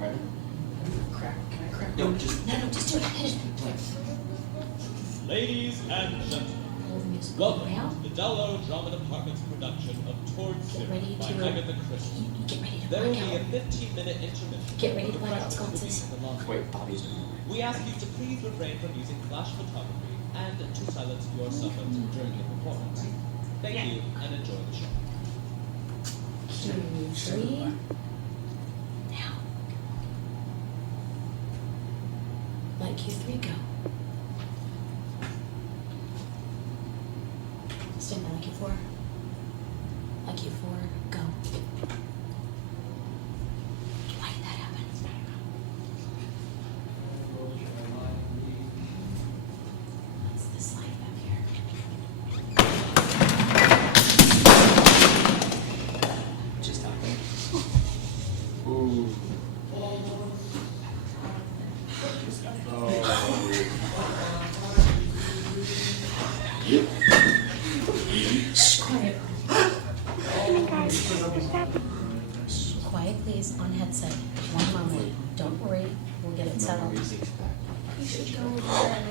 Ready? Crap. Can I crack? No, just do it. Ladies and gentlemen, welcome to the Oro Drama Department's production of Towards Zero by Agatha Christie. There will be a 15-minute intermission. Get ready to let out sconces. wait, Bobby's. We ask you to please refrain from using flash photography and to silence your cell phones during the performance. Thank you and enjoy the show. Q3. Now. Let Q3 go. Stand by, let Q4. Let Q4 go. Why did that happen? What's this light back here? Just talking. Ooh. Yep. Shh, quiet. Quiet, please, on headset. One moment. Don't worry, we'll get it settled. You should go over there.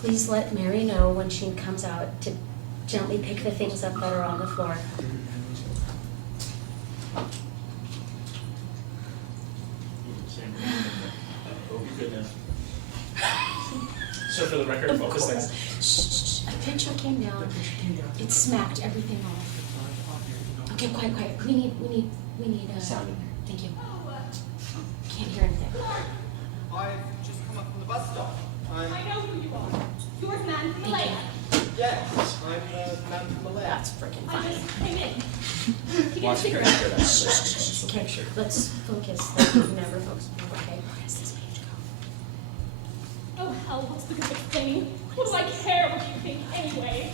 Please let Mary know when she comes out to gently pick the things up that are on the floor. So for the record, focus there. Shh. A picture came down. It smacked everything off. Okay, quiet. We need Sound in there. Thank you. Can't hear anything. I've just come up from the bus stop. I know who you are. You're the man from the Thank lake. you. Yes, I'm the man from the lake. That's freaking I fine. just came in. You get a Watch cigarette. the Okay, let's focus like we've never focused before, okay? Where does this page go? Oh hell, what's the good of explaining? What do I care what you think anyway?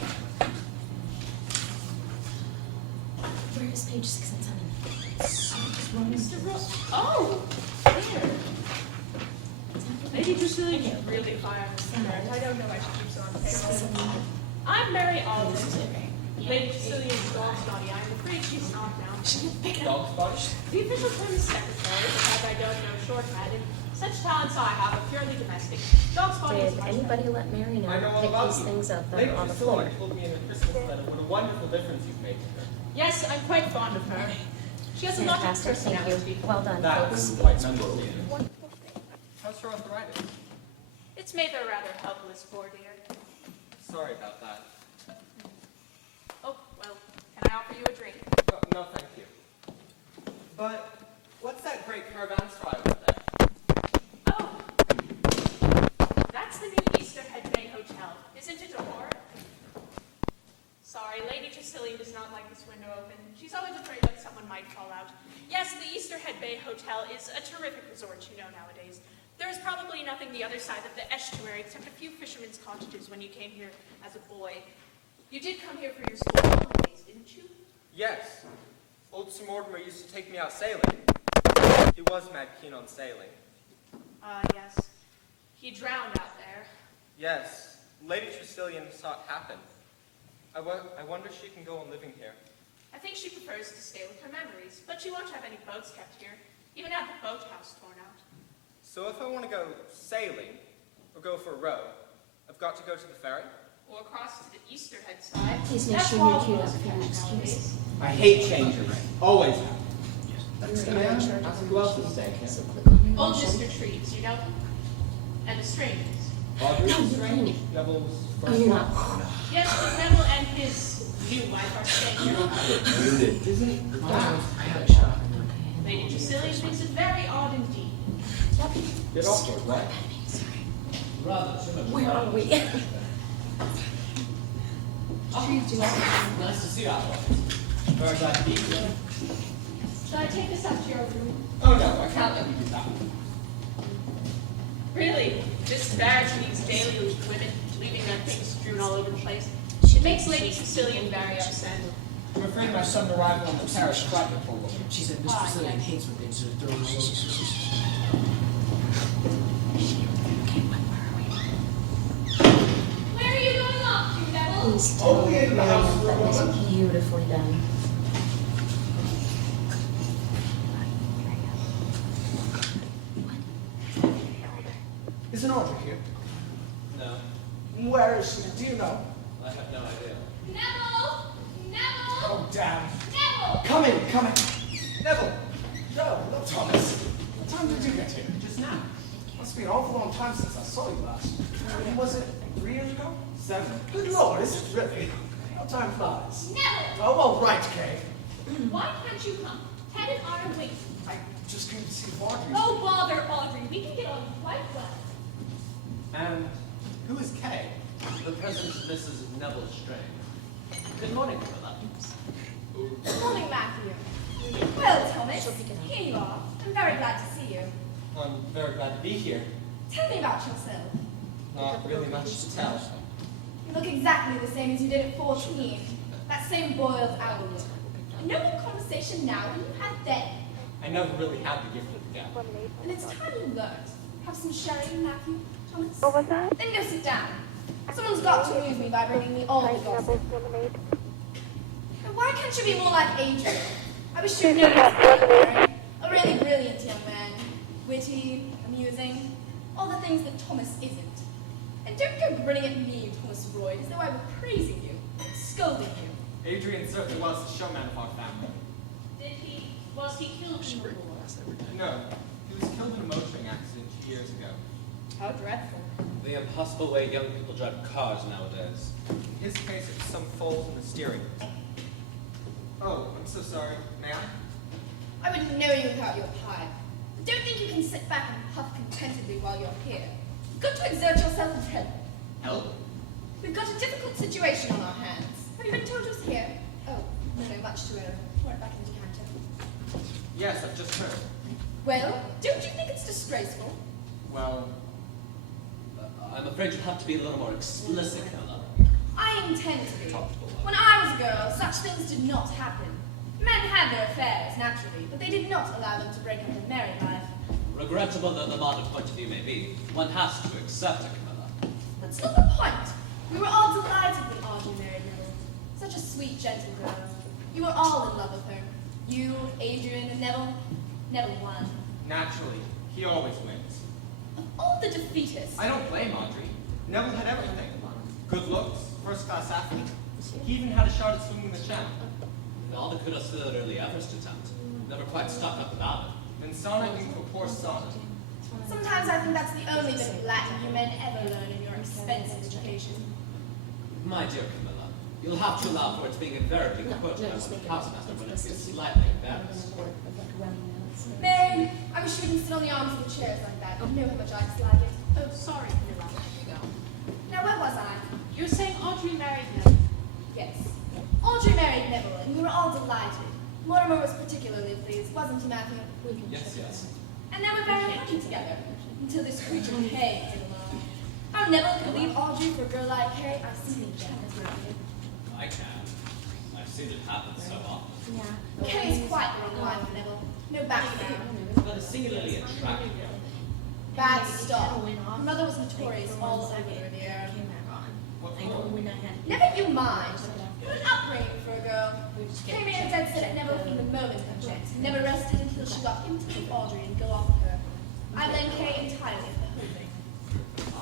Where is page 6 and 7? Mr. Rose. Oh, there. Lady Drusilla is really fire on the spirit. I don't know why she keeps her on payroll. I'm Mary Alden. Lady Drusilla dog's body. I'm afraid she's not now. She can pick it up. The official term is secretary, because I don't know shorthand, and such talents I have are purely domestic. Dog's body is Did my anybody let Mary know I know to all pick about these you. things up that Lady are on the Priscilla floor? told me in a Christmas letter what a wonderful difference you've made to her. Yes, I'm quite fond of her. She has a lot of Fantastic, thank personality. you. Well done, That's folks. quite memorable. How's her arthritis? It's made her rather helpless, poor dear. Sorry about that. Oh, well, can I offer you a drink? No, thank you. But what's that great caravanserai over there? Oh, that's the new Easter Head Bay Hotel. Isn't it a horror? Sorry, Lady Tressilian does not like this window open. She's always afraid that someone might fall out. Yes, the Easter Head Bay Hotel is a terrific resort, you know, nowadays. There is probably nothing the other side of the estuary except a few fishermen's cottages when you came here as a boy. You did come here for your school holidays, didn't you? Yes. Old Sir Mortimer used to take me out sailing. He was mad keen on sailing. Yes. He drowned out there. Yes. Lady Tressilian saw it happen. I wonder if she can go on living here. I think she prefers to stay with her memories, but she won't have any boats kept here. Even have the boathouse torn out. So if I want to go sailing, or go for a row, I've got to go to the ferry? Or across to the Easter Head side. Please make That's sure you're all queued up boats for your next nowadays. case. I hate changes. Always have. That's the man. Who else is staying here? So click on your Old motion. Mr. Trees, you know? And the strangers. Audrey? No, you're in it. Neville's Oh, first you're wife? not. Yes, but Neville and his new wife are staying here. Isn't it? I had a shot. Okay. Lady Drusilla thinks it very odd indeed. Get off it, right? Where are we? Nice to see you out. Very glad to meet you. Shall I take this up to your room? Oh no, I can't let you do that. Really, disparaging these daily women, leaving their things strewn all over the place. It makes Lady Tressilian very upset. I'm afraid my sudden arrival on the terrace tried to pull them. She said Mr. Cillian hates when things are thrown all over. Where are you going off to, Neville? Please tell Miriam that was beautifully done. Isn't Audrey here? No, Where is she? Do you know? I have no idea. Neville! Neville! Oh, damn. Neville! Come in, come in. Neville. No, not Thomas. What time did you get here? Just now. Must be an awful long time since I saw you last. Was it 3 years ago? 7. Good Lord, is it really? How time flies. Neville! Oh, all right, Kay. Why can't you come? Ted and I are waiting. I just came to see Audrey. Oh, bother, Audrey. We can get on quite well. And who is Kay? The present Mrs. Neville Strange. Good morning, Camilla. Good morning, Matthew. Well, Thomas, here you are. I'm very glad to see you. I'm very glad to be here. Tell me about yourself. Not really much to tell. You look exactly the same as you did at 14. That same boiled owl look. No more conversation now than you had then. I never really had the gift of the gab. And it's time you learned. Have some sherry, Matthew, Thomas. What was that? Then go sit down. Someone's got to amuse me by bringing me all the gossip. And why can't you be more like Adrian? I wish you'd know a really brilliant young man. Witty, amusing, all the things that Thomas isn't. And don't go grinning at me, Thomas Royd, as though I were praising you, scolding you. Adrian certainly was the showman of our family. Was he killed in the war? No, he was killed in a motoring accident 2 years ago. How dreadful. The impossible way young people drive cars nowadays. In his case, it was some fault in the steering. Oh, I'm so sorry. May I? I wouldn't know you without your pipe. But don't think you can sit back and puff contentedly while you're here. You've got to exert yourself and help. Help? We've got a difficult situation on our hands. Have you been told who's here? Oh, no, much too early. Pour it back in the decanter. Yes, I've just heard. Well, don't you think it's disgraceful? Well, I'm afraid you'll have to be a little more explicit, Camilla. I intend to be. When I was a girl, such things did not happen. Men had their affairs, naturally, but they did not allow them to break up their married life. Regrettable though the modern point of view may be, one has to accept it, Camilla. That's not the point. We were all delighted when Audrey married Neville. Such a sweet, gentle girl. You were all in love with her. You, Adrian, and Neville. Neville won. naturally, he always wins. Of all the defeatists. I don't blame Audrey. Neville had everything. Good looks, first-class athlete. He even had a shot at swinging the channel. All the kudos for that early Everest attempt. Never quite stuck up about it. Then sonneting to a poor sonnet. Sometimes I think that's the only bit of Latin you men ever learn in your expensive education. My dear Camilla, you'll have to allow for its being invariably quoted by one housemaster when it feels slightly embarrassed. Mary, I wish you wouldn't sit on the arms of the chairs like that. You know how much I dislike it. Oh, sorry, Camilla. Here you go. Now, where was I? You were saying Audrey married Neville. Yes. Audrey married Neville, and we were all delighted. Mortimer was particularly pleased, wasn't he, Matthew? Yes, yes. And they were very happy together, until this creature Kay came along. How Neville could leave Audrey for a girl like Kay, I see the jealous, Matthew. I can. I've seen it happen so often. Yeah. Kay is quite the wrong line for Neville. No background. But a singularly attractive girl. Bad stuff. Her mother was notorious all over the area. Never you mind. What an upbringing for a girl. Kay made a dead set at Neville from the moment of chance. Never rested until she got him to take Audrey and go off with her. I blame Kay entirely for the whole thing.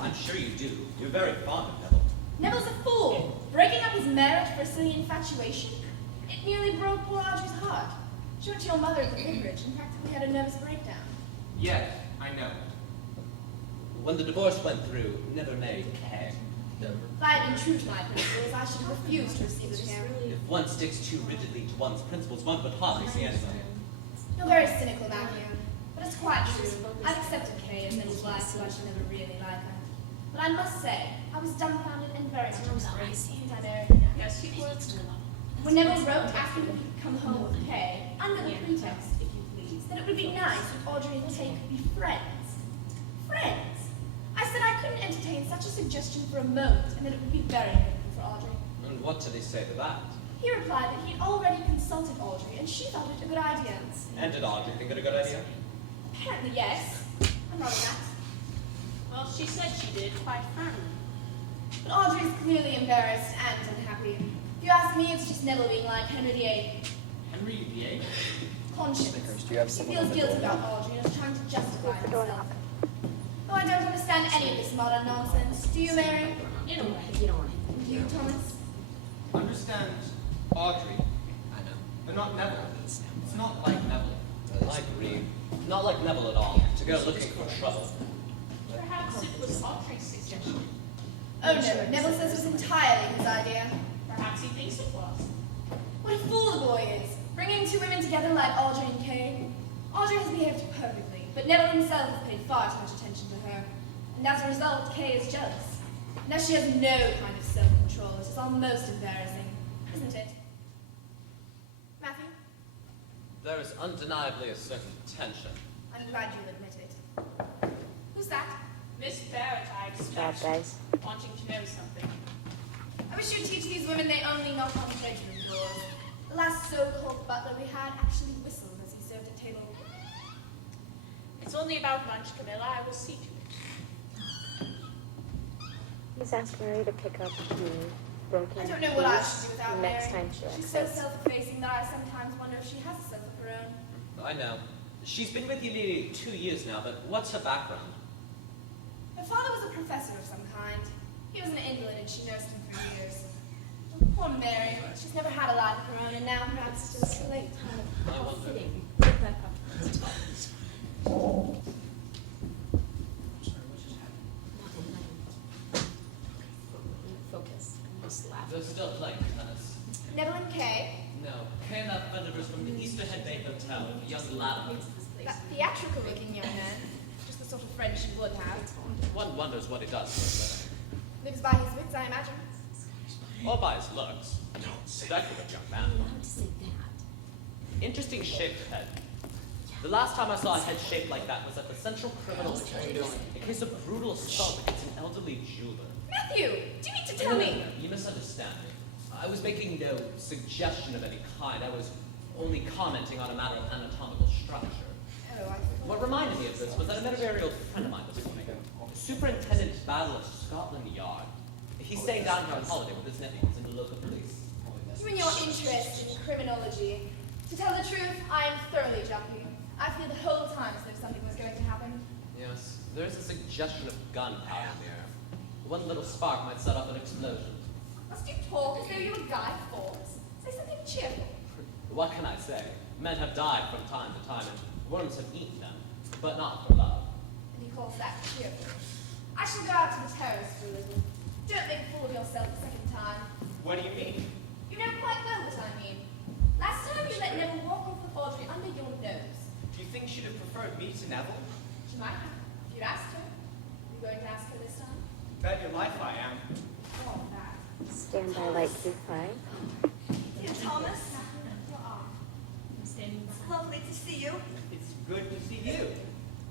I'm sure you do. You're very fond of Neville. Neville's a fool. Breaking up his marriage for a silly infatuation. It nearly broke poor Audrey's heart. She went to your mother at the vicarage and practically had a nervous breakdown. Yes, I know. When the divorce went through, never married Kay. If I had been true to my principles, I should have refused to receive the care. If one sticks too rigidly to one's principles, one would hardly see anything. You're very cynical, Matthew. But it's quite true. I've accepted Kay as Neville's wife, so I should never really like her. But I must say, I was dumbfounded and very much disgraced since I married her. Yes, he was. When Neville wrote asking if he could come home with Kay, under the pretext, if you please, that it would be nice if Audrey and Kay could be friends. Friends! I said I couldn't entertain such a suggestion for a moment, and that it would be very helpful for Audrey. And what did he say to that? He replied that he'd already consulted Audrey, and she thought it a good idea. And did Audrey think it a good idea? Apparently, yes. I'm not that. Well, she said she did, quite firmly. But Audrey is clearly embarrassed and unhappy. If you ask me, it's just Neville being like Henry VIII. Henry VIII? Conscience. He feels guilty about Audrey and is trying to justify himself. Oh, I don't understand any of this modern nonsense. Do you, Mary? You don't want it. Do you, Thomas? Understand Audrey, I know. but not Neville. It's not like Neville. I agree. Not like Neville at all, to go looking for trouble. Perhaps it was Audrey's suggestion. Oh no, Neville says it was entirely his idea. Perhaps he thinks it was. What a fool the boy is, bringing two women together like Audrey and Kay. Audrey has behaved perfectly, but Neville himself has paid far too much attention to her. And as a result, Kay is jealous. Now she has no kind of self-control, which is almost embarrassing, isn't it? Matthew, There is undeniably a certain tension. I'm glad you'll admit it. Who's that? Miss Barrett, I expect, wanting to know something. I wish you'd teach these women they only knock on bedroom doors. The last so-called butler we had actually whistled as he served at table. It's only about lunch, Camilla. I will see to it. He's asked Mary to pick up the broken I don't know what I should do without next Mary. time she She's so exits. self-effacing that I sometimes wonder if she has a self of her own. I know. She's been with you nearly 2 years now, but what's her background? Her father was a professor of some kind. He was an invalid and she nursed him for years. Oh, poor Mary. She's never had a life of her own, and now perhaps it's just too late. I wonder. Fitting. Pick that up. I'm sorry, what just happened? Nothing. Focus. Just laugh. They're still playing tennis. Neville and Kay. No, Kay and that friend of hers from the Easter Head Bay Hotel, a young lad. That theatrical-looking young man. Just the sort of friend she would have. One wonders what he does for Lives by his wits, I imagine. a living. Or by his looks. Decorative young man. You're allowed to say that. Interesting shaped head. The last time I saw a head shaped like that was at the Central Criminal Court. A case of brutal assault against an elderly jeweler. Matthew, do you mean to tell me? You misunderstand me. I was making no suggestion of any kind. I was only commenting on a matter of anatomical structure. Oh, I What reminded me of this was that I met a very old friend of mine this morning, Superintendent Battle of Scotland Yard. He's staying down here on holiday with his nephews in the local police. You and your interest in criminology. To tell the truth, I am thoroughly jumpy. I feel the whole time as though something was going to happen. Yes, there is a suggestion of gunpowder in the air. One little spark might set off an explosion. Must you talk as though you were Guy Fawkes? Say something cheerful. What can I say? Men have died from time to time, and worms have eaten them, but not for love. And he calls that cheerful. I shall go out to the terrace for a little. Don't make a fool of yourself a second time. What do you mean? You know quite well what I mean. Last time you let Neville walk off with Audrey under your nose. Do you think she'd have preferred me to Neville? She might have, if you'd asked her. Are you going to ask her this time? Bet your life I am. Oh, that. Stand by like Q5. Dear Thomas, Your arm. it's lovely to see you. It's good to see you.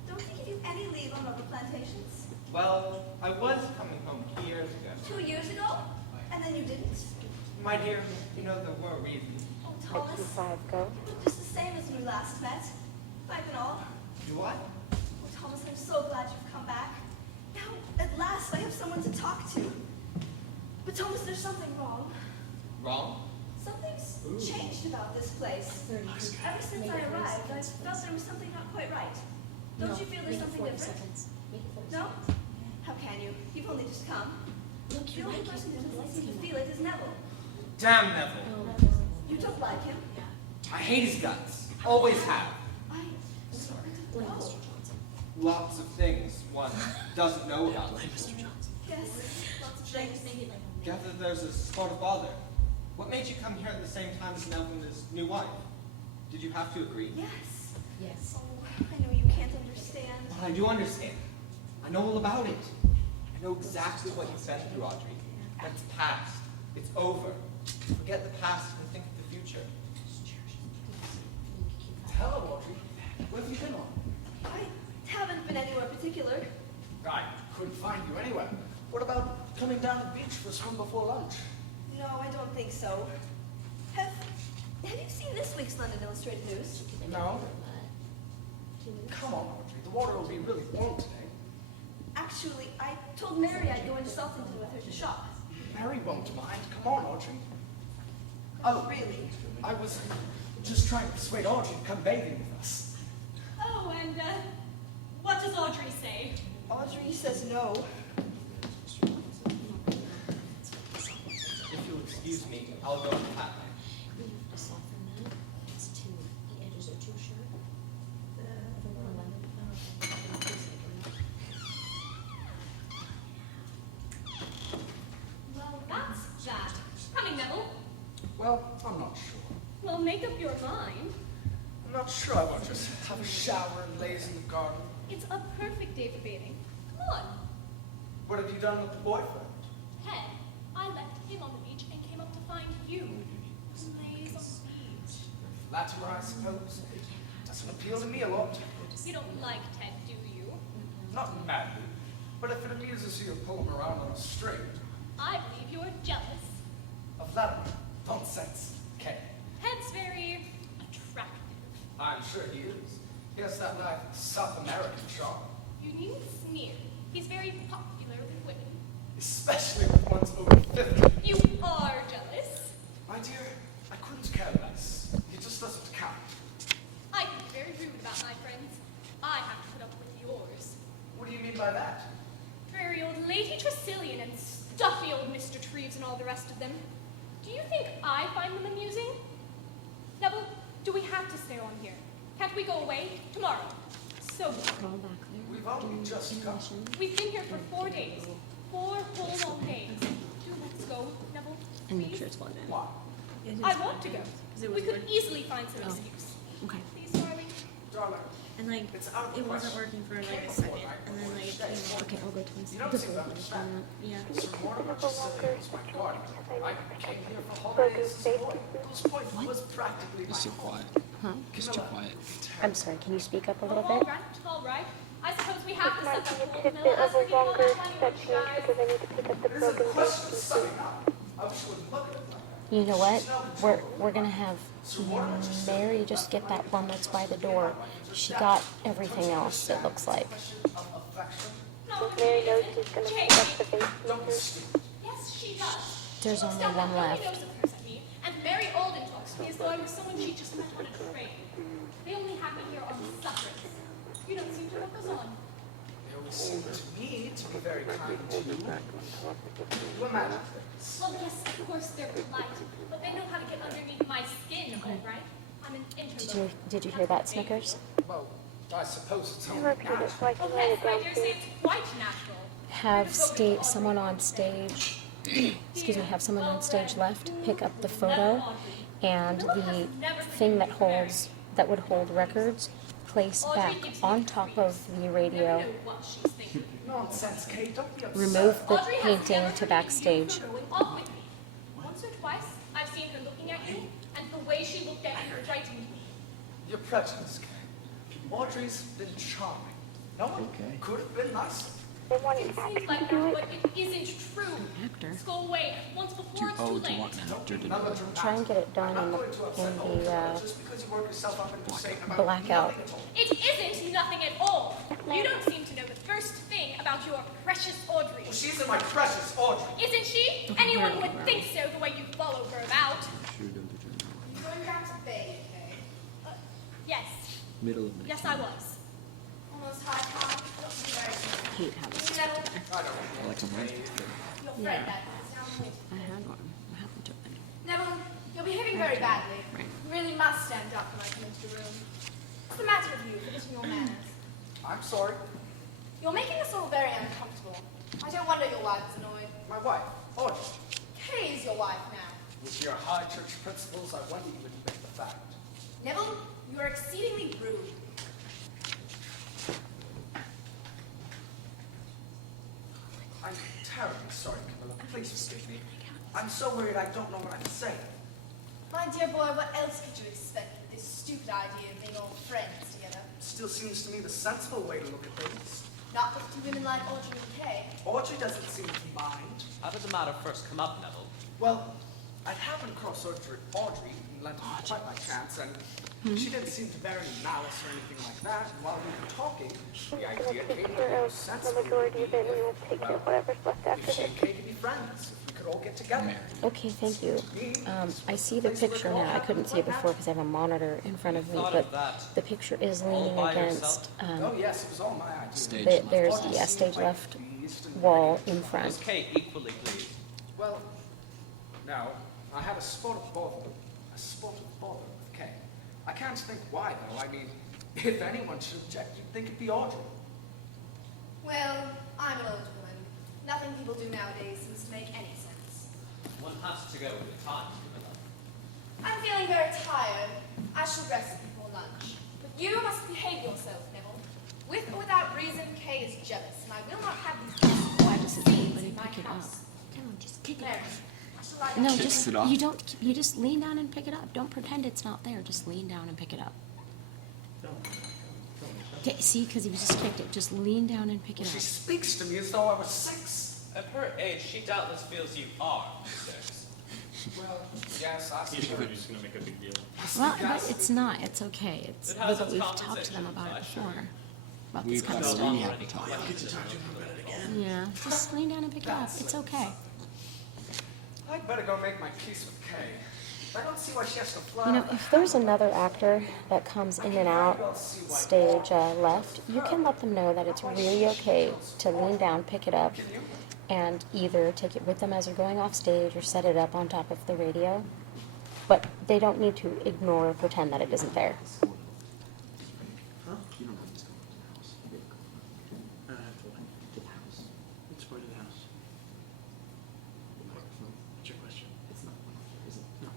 Don't they give you any leave on rubber plantations? Well, I was coming home 2 years ago. 2 years ago? And then you didn't? My dear, you know there were reasons. Oh, Like Thomas, Q5 go. you look just the same as when we last met. Back and all. Do what? Oh, Thomas, I'm so glad you've come back. Now, at last, I have someone to talk to. But Thomas, there's something wrong. Wrong? Something's changed about this place. Ever since I arrived, I felt there was something not quite right. Don't you feel there's something different? Make it 40 No? seconds. How can you? You've only just come. Look, The you only like it. person who You doesn't like seem to it. feel it is Neville. Damn Neville. Oh, You don't like him? I hate his guts. Always have. sorry. Oh. Blame Mr. Johnson. Lots of things one doesn't know about. Blame Mr. Johnson. Yes, lots of things. Make it like Gather there's a spot of bother. What made you come here at the same time as Neville and his new wife? Did you have to agree? Yes. yes. Oh, I know you can't understand. Well, I do understand. I know all about it. I know exactly what you've been through, Audrey. That's past. It's over. Forget the past and think of the future. Hello, Audrey. Where have you been on? I haven't been anywhere particular. I couldn't find you anywhere. What about coming down to the beach for a swim before lunch? No, I don't think so. Have you seen this week's London Illustrated News? No. Come on, Audrey. The water will be really warm today. Actually, I told Mary I'd go into Saltington with her to shop. Mary won't mind. Come on, Audrey. Oh, really? I was just trying to persuade Audrey to come bathing with us. Oh, and what does Audrey say? Audrey says no. If you'll excuse me, I'll go and pat them. You have to soften that. It's too, the edges are too sharp. The 111. Well, that's that. Coming, Neville. Well, I'm not sure. Well, make up your mind. I'm not sure I want to just have a shower and laze in the garden. It's a perfect day for bathing. Come on. What have you done with the boyfriend? Head, I left him on the beach and came up to find you. Laze on the beach. Latimer, I suppose. Doesn't appeal to me a lot. You don't like Ted, do you? Not madly. But if it amuses you to pull him around on a string. I believe you're jealous. Of Latimer. Nonsense. Okay. Ted's very attractive. I'm sure he is. He has that nice South American charm. You needn't sneer. He's very popular with women. Especially with ones over 50. You are jealous. My dear, I couldn't care less. He just doesn't count. I can be very rude about my friends. I have to put up with yours. What do you mean by that? Dreary old Lady Tressilian and stuffy old Mr. Treves and all the rest of them. Do you think I find them amusing? Neville, do we have to stay on here? Can't we go away tomorrow? So Crawl back there. We've only just come. we've been here for 4 days. 4 whole long days. Do let's go, Neville. And make Please. sure it's well done. Why? I want to go. We could easily find some Oh. excuse. Okay. Please, darling. Darling, And like, it's out of the it wasn't question. working for like a Can't second, afford my and then like it Stay. came Okay, I'll go twice. You don't seem to understand. Yeah. Sir Mortimer Tressilian was my guardian. I came here for holidays as a boy. Whose point was practically my It's too home. quiet. Huh? It's too quiet. I'm sorry, can you speak up a little All bit? right, all right. I suppose we have to set the whole tidbit mill as of a we go longer on anyway, section guys. because I need to pick up the It isn't a broken question of pieces. summing up. I wish you would look at it like that. You know what? We're gonna have Mary just get that one that's by the door. She got everything else, it looks like. Question of affection. No, Mary knows it she's isn't. gonna Jane, pick up the vase Don't be pieces. stupid. yes, she does. There's She looks only down one the lonely left. nose of hers at me, and Mary Alden talks to me as though I was someone she just met on a train. They only have me here on sufferance. You don't seem to know what goes on. They always seem to me to be very kind to you. You imagine things. Well, yes, of course they're polite, but they know how to get underneath my skin, all right? I'm an interloper. Did you hear that, Snickers? Well, I suppose it's I only repeat it natural. so I can Oh, write yes, it my down dear, too. say it's quite natural. Have someone on stage, excuse me, have someone on stage left pick up the photo and the thing that would hold records, place back on top of the radio. Know what she's thinking. Nonsense, Kate. Don't be upset. Remove the Audrey has painting never to forgiven backstage. you for going off with me. Once or twice, I've seen her looking at you, and the way she looked at you frightened me. You're prejudiced, Kate. Audrey's been charming. No one could have been nicer. They want It an seems actor like to do that, it. but it isn't true. Actor? Let's go away once before it's too Oh, do late. you want an actor to do Another it? dramatic. Try and get it done I'm in not going to upset the, old girl just because you work yourself up into saying about blackout. nothing at all. It isn't nothing at all. You don't seem to know the first thing about your precious Audrey. Well, she's in my precious Audrey. Isn't she? Anyone would think so the way you follow her about. You going back to Bay, okay? Yes. Middle of Yes, I was. Almost high time. Don't be very soon. Hate how this is Neville, I don't I like some rent. your friend that is down the way. I had one. What happened to it? Neville, you're behaving very badly. Right. You really must stand up when I come into the room. What's the matter with you, forgetting your manners? I'm sorry. You're making us all very uncomfortable. I don't wonder your wife is annoyed. My wife, Audrey. Kay is your wife now. With your high church principles, I wonder you would admit the fact. Neville, you are exceedingly rude. I'm terribly sorry, Camilla. Please forgive me. I'm so worried I don't know what I'm saying. My dear boy, what else could you expect with this stupid idea of being all friends together? Still seems to me the sensible way to look at things. Not with two women like Audrey and Kay. Audrey doesn't seem to mind. How did the matter first come up, Neville? Well, I'd happened across Audrey in London quite by chance, and she didn't seem to bear any malice or anything like that. And while we were talking, the I'm idea gonna take came care to of sensible. the majority of it and we'll take care of whatever's left If after she this. and Kay could be friends, if we could all get together. Okay, thank you. I see the picture now. I couldn't see it before because I have a monitor in front of me, Thought but of that. the picture is leaning by against, Oh, yes, it was all my idea. Stage there's, left. yeah, stage left wall in Was front. Kate equally pleased? Well, no, I have a spot of bother. A spot of bother with Kay. I can't think why, though. I mean, if anyone should object, you'd think it'd be Audrey. Well, I'm an old woman. Nothing people do nowadays seems to make any sense. One has to go with the times, Camilla. I'm feeling very tired. I shall rest before lunch. But you must behave yourself, Neville. With or without reason, Kay is jealous, and I will not have these Why doesn't anybody pick it up? Come on, just pick it Mary, up. I shall lie No, down. Kicks just, it off. you just lean down and pick it up. Don't pretend it's not there. Just lean down and pick it up. Okay, see, because he was just kicked it. Just lean down and pick it She up. speaks to me as though I was 6. At her age, she doubtless feels you are 6. Well, yes, I Usually suppose. we're just gonna make a big deal. Well, but it's not. It's okay. It's, It has its we've talked to them about it compensations, I before. About this We've kind of had stuff. we have to talk. Yeah, just lean down and pick it up. It's okay. I'd better go make my peace with Kay. I don't see why she has to fly. You know, if there's another actor that comes in and out stage left, you can let them know that it's really okay to lean down, pick it up, and either take it with them as they're going off stage or set it up on top of the radio. But they don't need to ignore or pretend that it isn't there. You don't have to go to the house. I have to what? To the house. Let's go to the house. The microphone. What's your question? It's not one, is it? No.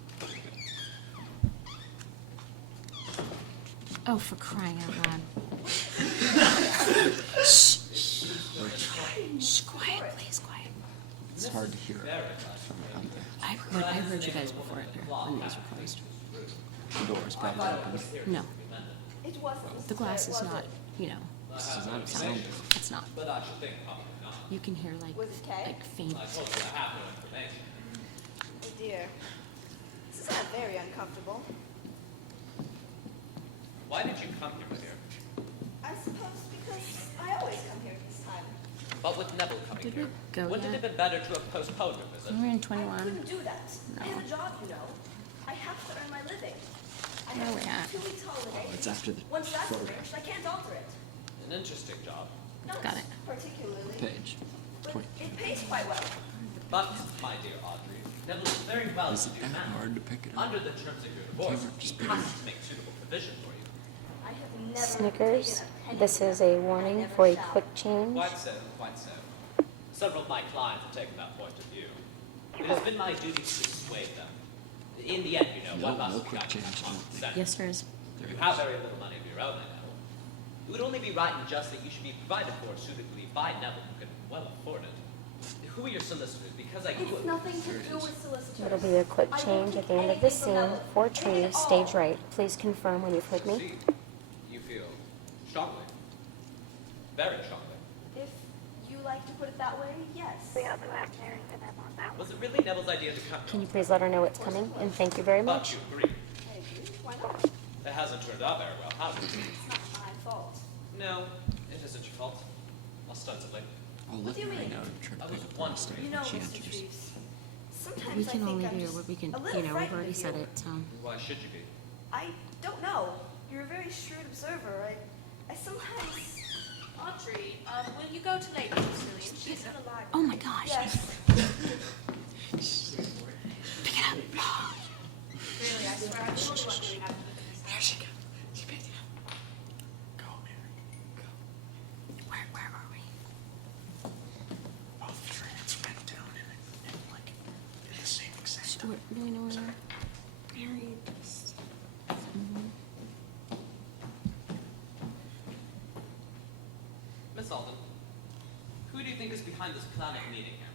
Oh, for crying out loud. Shh, quiet, please, quiet. It's hard to hear it from out there. I heard you guys before it there, when these were closed. The door's probably open. No, It wasn't. the glass is not, you know, This is not a sound. it's not. But I should think probably not. You can hear like, Was it Kay? like faint. I told you I have no information. Oh dear. This is not very uncomfortable. Why did you come here, my dear? I suppose because I always come here at this time. But with Neville coming Did we here, go wouldn't it yet? have been better to have postponed your visit? We're in I 21. couldn't do that. I have No. a job, you know. I have to earn my living. I Where have are we at? 2 weeks holiday. It's after the Once that's photograph finished, I can't alter it. An interesting job. Not Got it. particularly. page. But 20. it pays quite well. But, my dear Audrey, Neville is very well Is to it do that now. hard to pick it up? Under the terms of your divorce, Camera, just he pick it has up. to make suitable provision for you. I have never Snickers, taken a penny this from is them. a I warning never for a shall. quick change. Quite so, quite so. Several of my clients have taken that point of view. It has been my duty to dissuade them. In the end, you know, one No, must no be quick guided change, by I don't common think. sense. Yes, there is. There You it have is. very little money of your own, I know. It would only be right and just that you should be provided for suitably by Neville, who can well afford it. Who are your solicitors? Because I It's could. nothing to do with solicitors. It'll be a quick I won't change at take the end of anything this from scene. Neville. 4 Anything trees, at all. stage right. Please confirm when you've heard me. See, you feel strongly. Very strongly. If you like to put it that way, yes. We also have Mary and Emma on that Was it really Neville's idea to come? Can you please let her know it's coming? And thank you very But much. you agree. I agree. Why not? It hasn't turned out very well, has it? It's not my fault. No, it isn't your fault. Ostensibly. I'll What let do you Mary mean? know to try I to was pick up on wondering. the stage You know, when she Mr. enters. Treves, sometimes We I can think only I'm do just what we can, a little you know, we've frightened already of said you. it, so. Why should you be? I don't know. You're a very shrewd observer. I sometimes... Audrey, will you go to Lady Tressilian? She's in the library. Oh my gosh. Yes. Pick it up. Really, I swear I'm the only one doing that. There she goes. She picked it up. Go, Mary. Go. Where are we? Both trains went down in like in the same exact Do we know where we are? Mary. Miss Alden, who do you think is behind this plan of meeting here?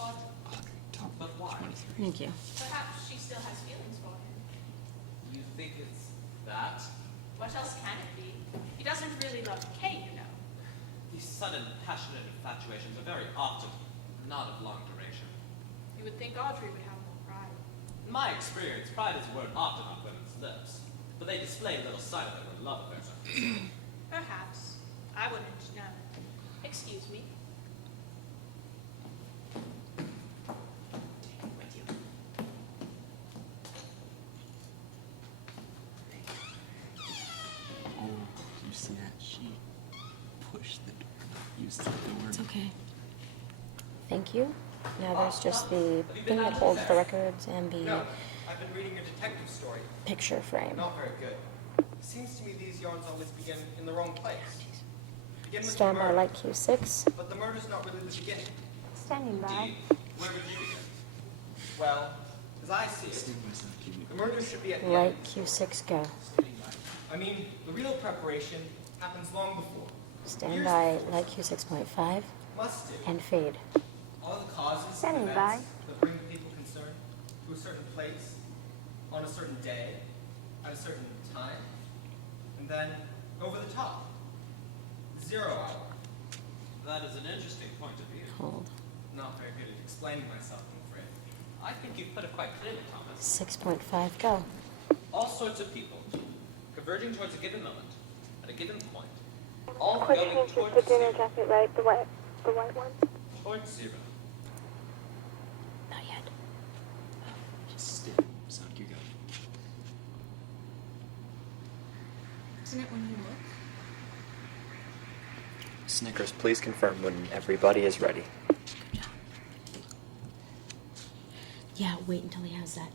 Audrey. Top But why? 23. Thank you. Perhaps she still has feelings for him. You think it's that? What else can it be? He doesn't really love Kate, you know. These sudden, passionate infatuations are very often not of long duration. You would think Audrey would have more pride. In my experience, pride is a word often on women's lips, but they display little sign of it when love affairs are concerned. Perhaps. I wouldn't know. Excuse me. You see that? She pushed the door, not used the door. It's okay. Thank you. Now there's just the thing that holds the records and the No, I've been reading your detective story. picture frame. Not very good. It seems to me these yarns always begin in the wrong place. Begin with the Stand by murder, light Q6. but the murder's not really the beginning. Standing by. Indeed, where would you begin? Well, as I see it, the murder should be at the Light end. Q6 go. I mean, the real preparation happens long before. Stand Years by before. light Q6.5 Must do. and fade. All the causes and Standing events by. that bring people concerned to a certain place, on a certain day, at a certain time, and then over the top. 0 hour. That is an interesting point of view. Hold. Not very good at explaining myself, I'm afraid. I think you've put it quite clearly, Thomas. 6.5 go. All sorts of people, converging towards a given moment, at a given point, all going towards zero. jacket, right? The white one? Towards zero. Not yet. Just stay. Sound you go. Isn't it when you look? Snickers, please confirm when everybody is ready. Good job. Yeah, wait until he has that.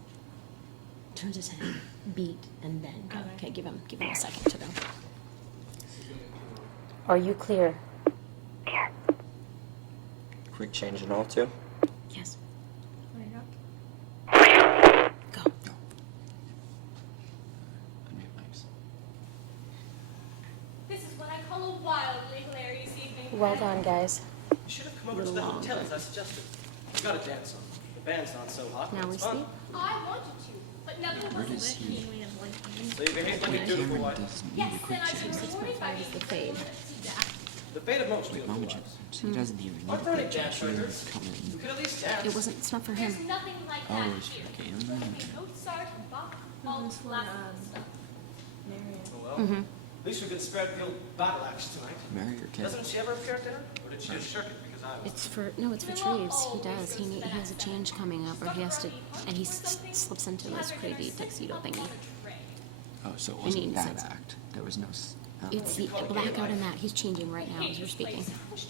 Turns his head, beat, and then go. Okay, give him a second to go. Are you clear? Quick change in all two. Yes. Go. Unmute mics. This is what I call a wildly hilarious evening. Well done, guys. You should have come over to the Little hotel long, as I suggested. You gotta dance on. The band's not so hot. Now but we it's fun. see. I wanted to, but Neville Where wasn't does with he? me. So you behaved like a The dutiful camera wife. doesn't need Yes, a quick and I've been change. rewarded by 6.5 is the being fade. able to see that. The fate of most beautiful Mama wives. Jones. He doesn't even need a Aren't there any quick change. dance He records? doesn't come You in. could at least dance. It wasn't. It's not for There's him. nothing like Oh, that it's here. for Caitlin. Mozart, Bach, all this classical stuff. Oh, well. Mm-hmm. At least we could spare the old battle axe tonight. Marry your kid. Doesn't she ever appear at dinner? Or did she just shirk it because I was? It's for Treves. He does. He has a change coming up, or he has to, and he slips into this crazy tuxedo thingy. Oh, so it I wasn't mean, that since- act. There was no. It's the blackout in that. He's changing right now as we're speaking.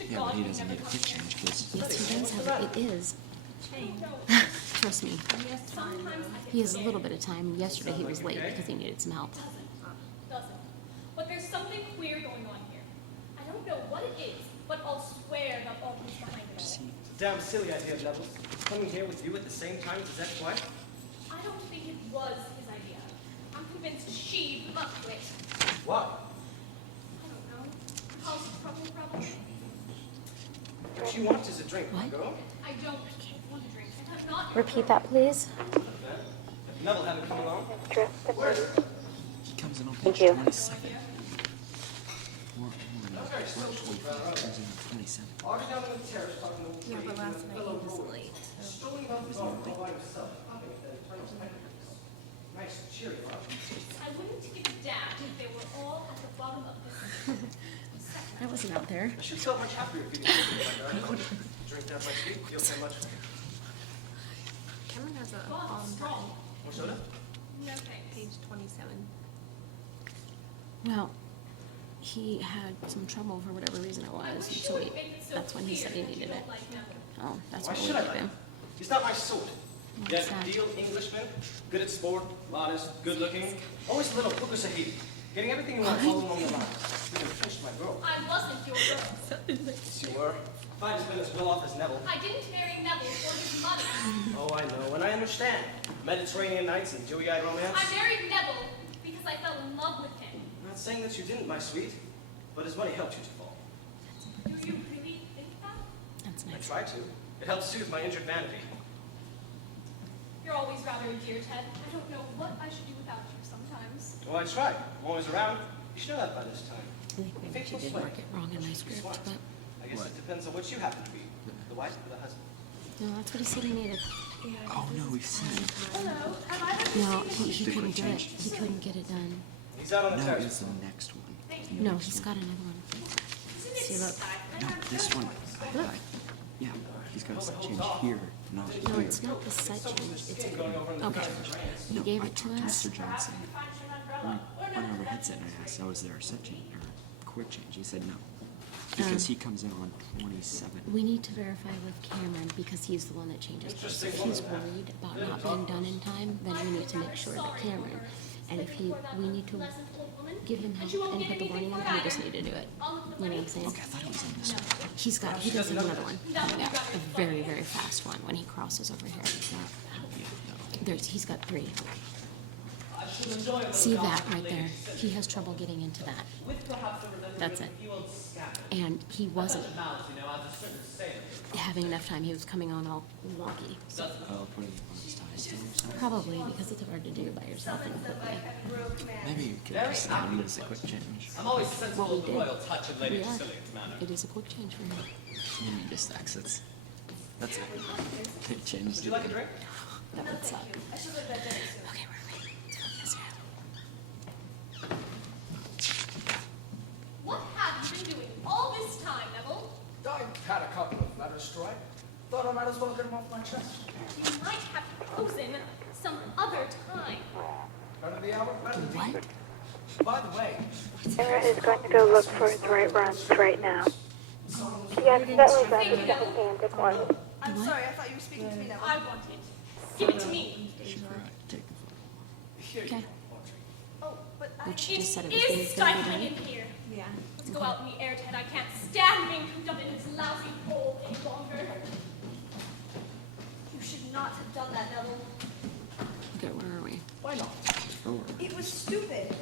Yeah, but he doesn't need a quick change because Yes, he does have it. It is. Trust me. He has a little bit of time. And yesterday he was late because he needed some help. Doesn't. But there's something queer going on here. I don't know what it is, but I'll swear that all who's behind it all. It's a damn silly idea, Neville. Coming here with you at the same time as his ex-wife. I don't think it was his idea. I'm convinced she blew up to it. Why? I don't know. Cause trouble, probably. What she wants is a drink, What? girl. I don't want to drink. And I'm not. Repeat that, please. Neville haven't come along. he comes in on Thank page you. 27. Or no, actually, he comes in on 27. Already down on the terrace talking to Yeah, but last night he was late. strolling about this all by himself, popping at the eternal spectacles. Nice, cheery, huh? I wouldn't give a damn if they were all at the bottom of this. I wasn't out there. I should feel much happier if you didn't drink that much tea. You'll say much. Cameron has a Strong. More soda? No thanks. page 27. Well, he had some trouble for whatever reason it was. So that's when he said he needed it. Oh, that's Why what we should I gave like him. him? He's not my sort. What's that? Deal Englishman, good at sport, modest, good looking, always a little puka sahib, getting everything he wants all along the lines. You can finish my girl. I wasn't your girl. Yes, you were. If I'd have been as well off as Neville. I didn't marry Neville or his mother. Oh, I know, and I understand. Mediterranean nights and dewy-eyed romance. I married Neville because I fell in love with him. I'm not saying that you didn't, my sweet, but his money helped you to fall. Do you really think that? That's I nice. try to. It helps soothe my injured vanity. You're always rather a dear, Ted. I don't know what I should do without you sometimes. Well, I try. I'm always around. You should know that by this time. I think maybe she did mark it wrong in my script, but I guess it depends on what you happen to be. The wife or the husband? no, that's what he said he needed. Oh no, we've seen it. Hello, have I ever No, seen he The couldn't quick do it. change. He couldn't get it done. He's out on the No, terrace. it's the next one. No, he's got another one. See, look. No, this one. Yeah, he's got a set change here, not No, here. it's not the set change. It's okay. He gave it to us. Mr. Johnson. Went over headset and I asked, "Oh, is there a set change or quick change. He said no. Because he comes in on 27. We need to verify with Cameron because he's the one that changes those. If he's worried about not being done in time, then we need to make sure that Cameron. And if we need to give him help and put the warning on, we just need to do it. You know what I'm saying? Okay, I thought it was in this one. He does have another one coming out, a very, very fast one when he crosses over here. He's got 3. See that right there? He has trouble getting into that. That's it. And he wasn't having enough time. He was coming on all wonky. So. Oh, putting it on his ties still or something? Probably because it's hard to do by yourself and quickly. Maybe you could just use a quick change. I'm always sensible Well, of the royal touch of Lady Tressilian's manner. It is a quick change for him. You need just exits. That's it. They changed Would you like a drink? That would suck. Okay, where are we? Let's focus now. What have you been doing all this time, Neville? I had a couple of letters, Troy. Thought I might as well get them off my chest. You might have chosen some other time. Better the hour, better the What? beat. By the way, Sarah is going to go look for his right runs right now. She accidentally got his handed one. I'm sorry, I thought you were speaking to me now. I want it. Give it to me. She forgot to take the photo. Okay. Oh, but Which she just said It it was is going to be stifling in done. here. Yeah. Let's go out in the air, Ted. I can't stand being cooped up in this lousy hole any longer. you should not have done that, Neville. Okay, where are we? why not? Forward. It was stupid.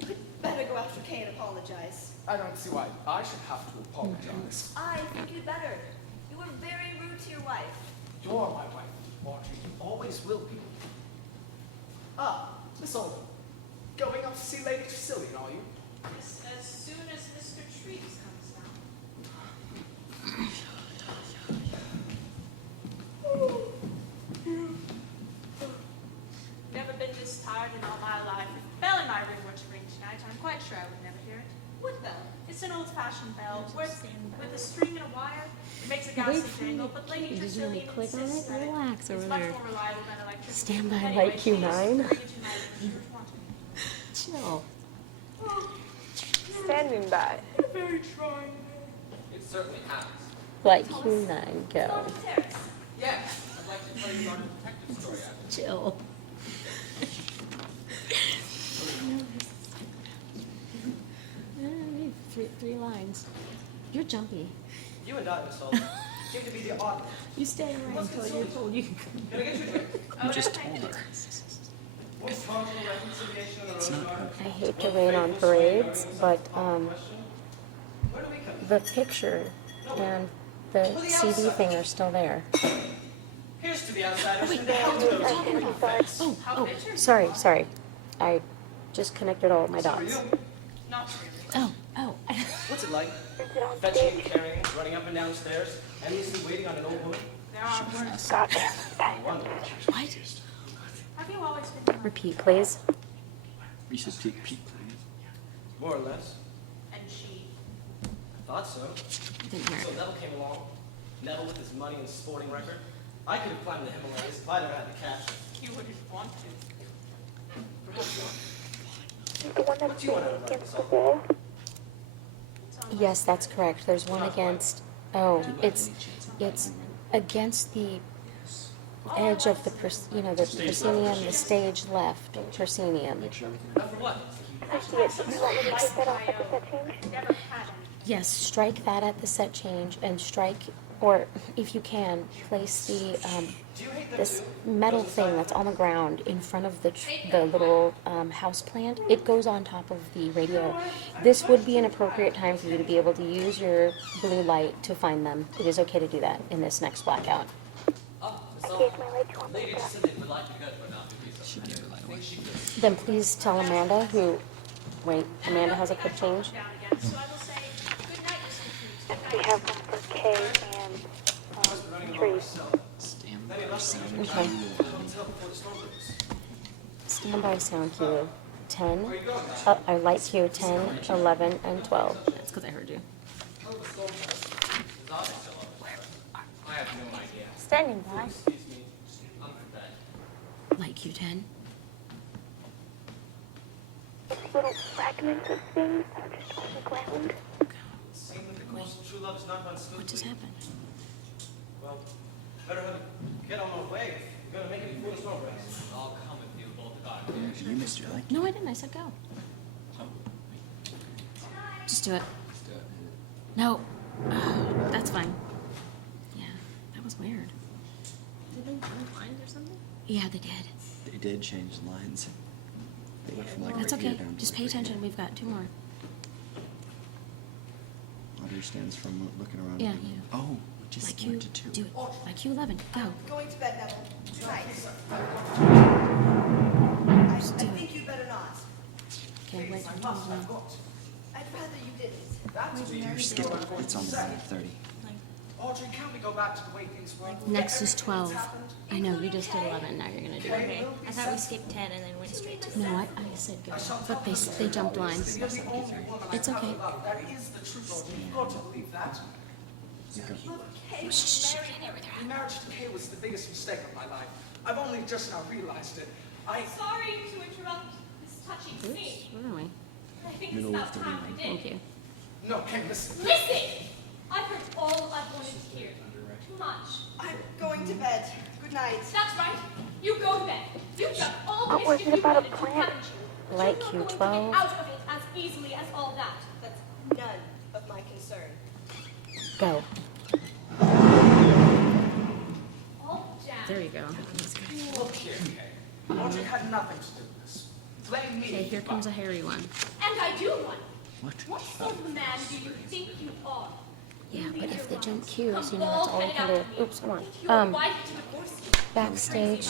You had better go after Kay and apologize. I don't see why I should have to apologize. I think you'd better. You were very rude to your wife. You're my wife, Marjorie. You always will be. Ah, Miss Oldham. Going up to see Lady Tressilian, are you? As soon as Mr. Treves comes down. Never been this tired in all my life. If a bell in my room were to ring tonight, I'm quite sure I would never hear it. What bell? It's an old-fashioned bell, with a string and a wire. It makes a ghastly jangle, but Lady Did you Tressilian click on insists it? that Relax it's over much there. more reliable than electricity. Stand by Anyway, like she is Q9. bringing tonight if you should want to. Chill. Standing by. Very trying. It certainly has. Like Q9, go. Yes, I'd like to tell you about a detective story after. Chill. Three lines. You're jumpy. You and I, Miss Oldham, seem to be the odd. You stay around until you're told you can come. Can I get you a drink? You just told her. Most powerful reconciliation of the Rose Garden. I hate to rain on parades, but Where do we come in? the picture and the CD thing are still there. Here's to the outsiders. Wait, and the hell are you talking about? Oh, sorry. I just connected all of my dots. Not really. Oh. What's it like? Fetching and carrying, running up and down stairs, endlessly waiting on an old woman? There are worse. Got it. What? Have you always been Repeat, please. You should peek, please. More or less. and she? I thought so. Didn't hear So it. Neville came along. Neville with his money and sporting record. I could have climbed the Himalayas if I'd ever had the cash. You wouldn't want to. The one What that's do you want out of life, against Miss the Oldham? wall? Yes, that's correct. There's one against. Oh, it's against the edge of the the proscenium, the stage left proscenium. Now for what? I see it. Do you want me to take that off at the set change? Never had any. Yes, strike that at the set change and strike, or if you can, place the this metal thing that's on the ground in front of the little house plant. It goes on top of the radio. This would be an appropriate time for you to be able to use your blue light to find them. It is okay to do that in this next blackout. Oh, Miss In Oldham. case my legs want me Lady to. Tressilian would like to go to an office. She gave it right away. Then please tell Amanda who. Wait, Amanda has a quick change. Down again, so I will say good night, Mr. Treves. We have one for Kay and Tree. Stand by sound Okay. cue. Stand by sound cue 10. I light cue 10, 11, and 12. That's because I heard you. I have no idea. Standing by. Excuse me. I'm for bed. Light cue 10. little fragments of things that are just on the ground. Seeing that the course of true love is not run smoothly. What just happened? Well, better have a kid on our way if you're gonna make any foolish progress. I'll come with you, both of us. You missed your like. No, I didn't. I said go. Just do it. No. That's fine. Yeah, that was weird. Did they change lines or something? Yeah, they did. They did change the lines. They went from like That's right here okay. down to Just like pay right attention. here. We've got 2 more. Audio stands from looking around. Yeah, yeah. Oh, we just Like went you to 2. do it. Like you 11. Go. Going to bed, Neville. Tonight. I think you better not. Okay, wait. I'd rather you didn't. It's on 30. Audrey, can't we go back to the way things were? Next is 12. I know, you just did 11. Now you're going to do Okay. it. I thought we skipped 10 and then went straight to 7. No, I said go. But they jumped lines. It's okay. That is the truth, Audrey. You've got to believe that. The marriage to Kay was the biggest mistake of my life. I've only just now realized it. Sorry to interrupt this touching scene. Where are we? I think Middle it's of about time we did. Thank you. No, Kay, listen. Listen! I've heard all I've wanted to hear. Too much. I'm going to bed. Good night. That's right. You go to bed. You've done all the What was mischief it you about a wanted to, plant? haven't you? But Like you're not Q12. going to get out of it as easily as all that. That's none of my concern. Go. All jam. There you go. Look here, Kay. Audrey had nothing to do with this. Blame me. Okay, here comes a hairy one. And I do one. What? What sort of man do you think you are? Yeah, but if they jump cues, that's all you can do. Oops, come on. Backstage.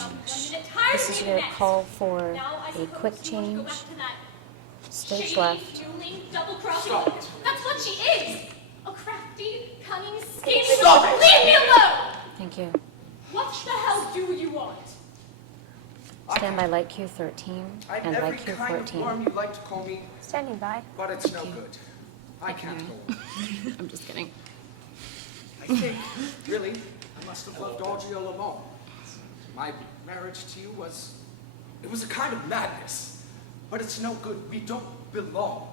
This is your call for a quick change. Stage left. Stop. That's what she is. A crafty, cunning, scheming. Stop it. Leave me alone. Thank you. What the hell do you want? Stand by light Q 13 I'm and every light Q kind of 14. worm you like to call me, Standing by. but it's no good. I can't go on. I'm just kidding. I think, really, I must have loved Audrey all along. My marriage to you was a kind of madness. But it's no good. We don't belong.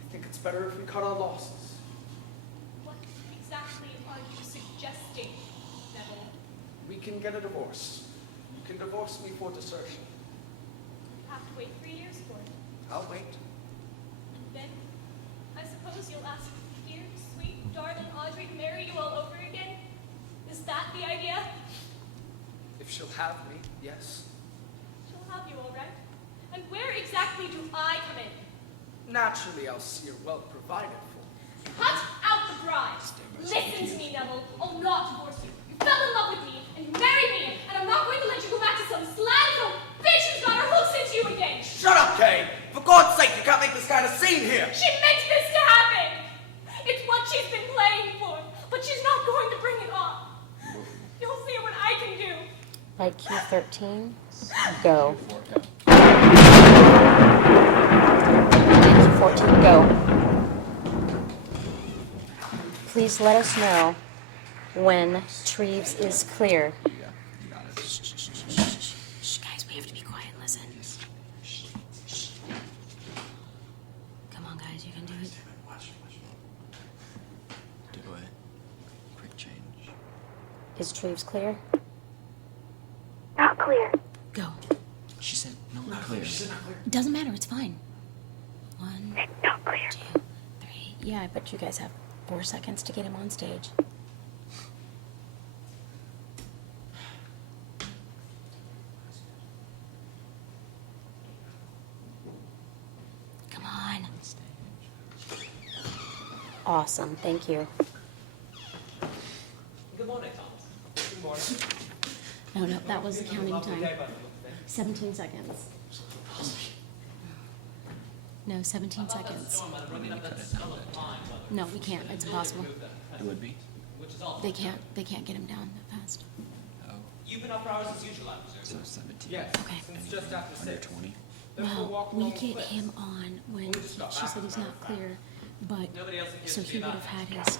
I think it's better if we cut our losses. What exactly are you suggesting, Neville? We can get a divorce. You can divorce me for desertion. You have to wait 3 years for it. I'll wait. And then, I suppose you'll ask dear, sweet, darling Audrey to marry you all over again? Is that the idea? If she'll have me, yes. She'll have you all right. And where exactly do I come in? Naturally, I'll see her well provided for. Cut out the bride. Listen to me, Neville. I'll not divorce you. You fell in love with me, and you married me, and I'm not going to let you go back to some slanderous bitch who's got her hooks into you again. Shut up, Kay! For God's sake, you can't make this kind of scene here! She meant this to happen. It's what she's been playing for, but she's not going to bring it off. You'll see what I can do. Light Q 13. Go. Light Q 14. Go. Please let us know when Treves is clear. Shh, guys, we have to be quiet and listen. Come on, guys, you can do it. Do it. Quick change. Is Treves clear? Not clear. Go. She said not clear. It doesn't matter, it's fine. 1, Not clear. 2, 3. Yeah, I bet you guys have 4 seconds to get him on stage. Come on. Awesome, thank you. Good morning, Thomas. Good morning. No, that was the counting time. 17 seconds. No, 17 seconds. No, we can't. It's impossible. It would be. They can't get him down that fast. Oh. You've been up for hours as usual, I presume. So 17. Yes. Okay. Since just after Under 6. 20. Well, we get him on when she said he's not clear, but so he would have had his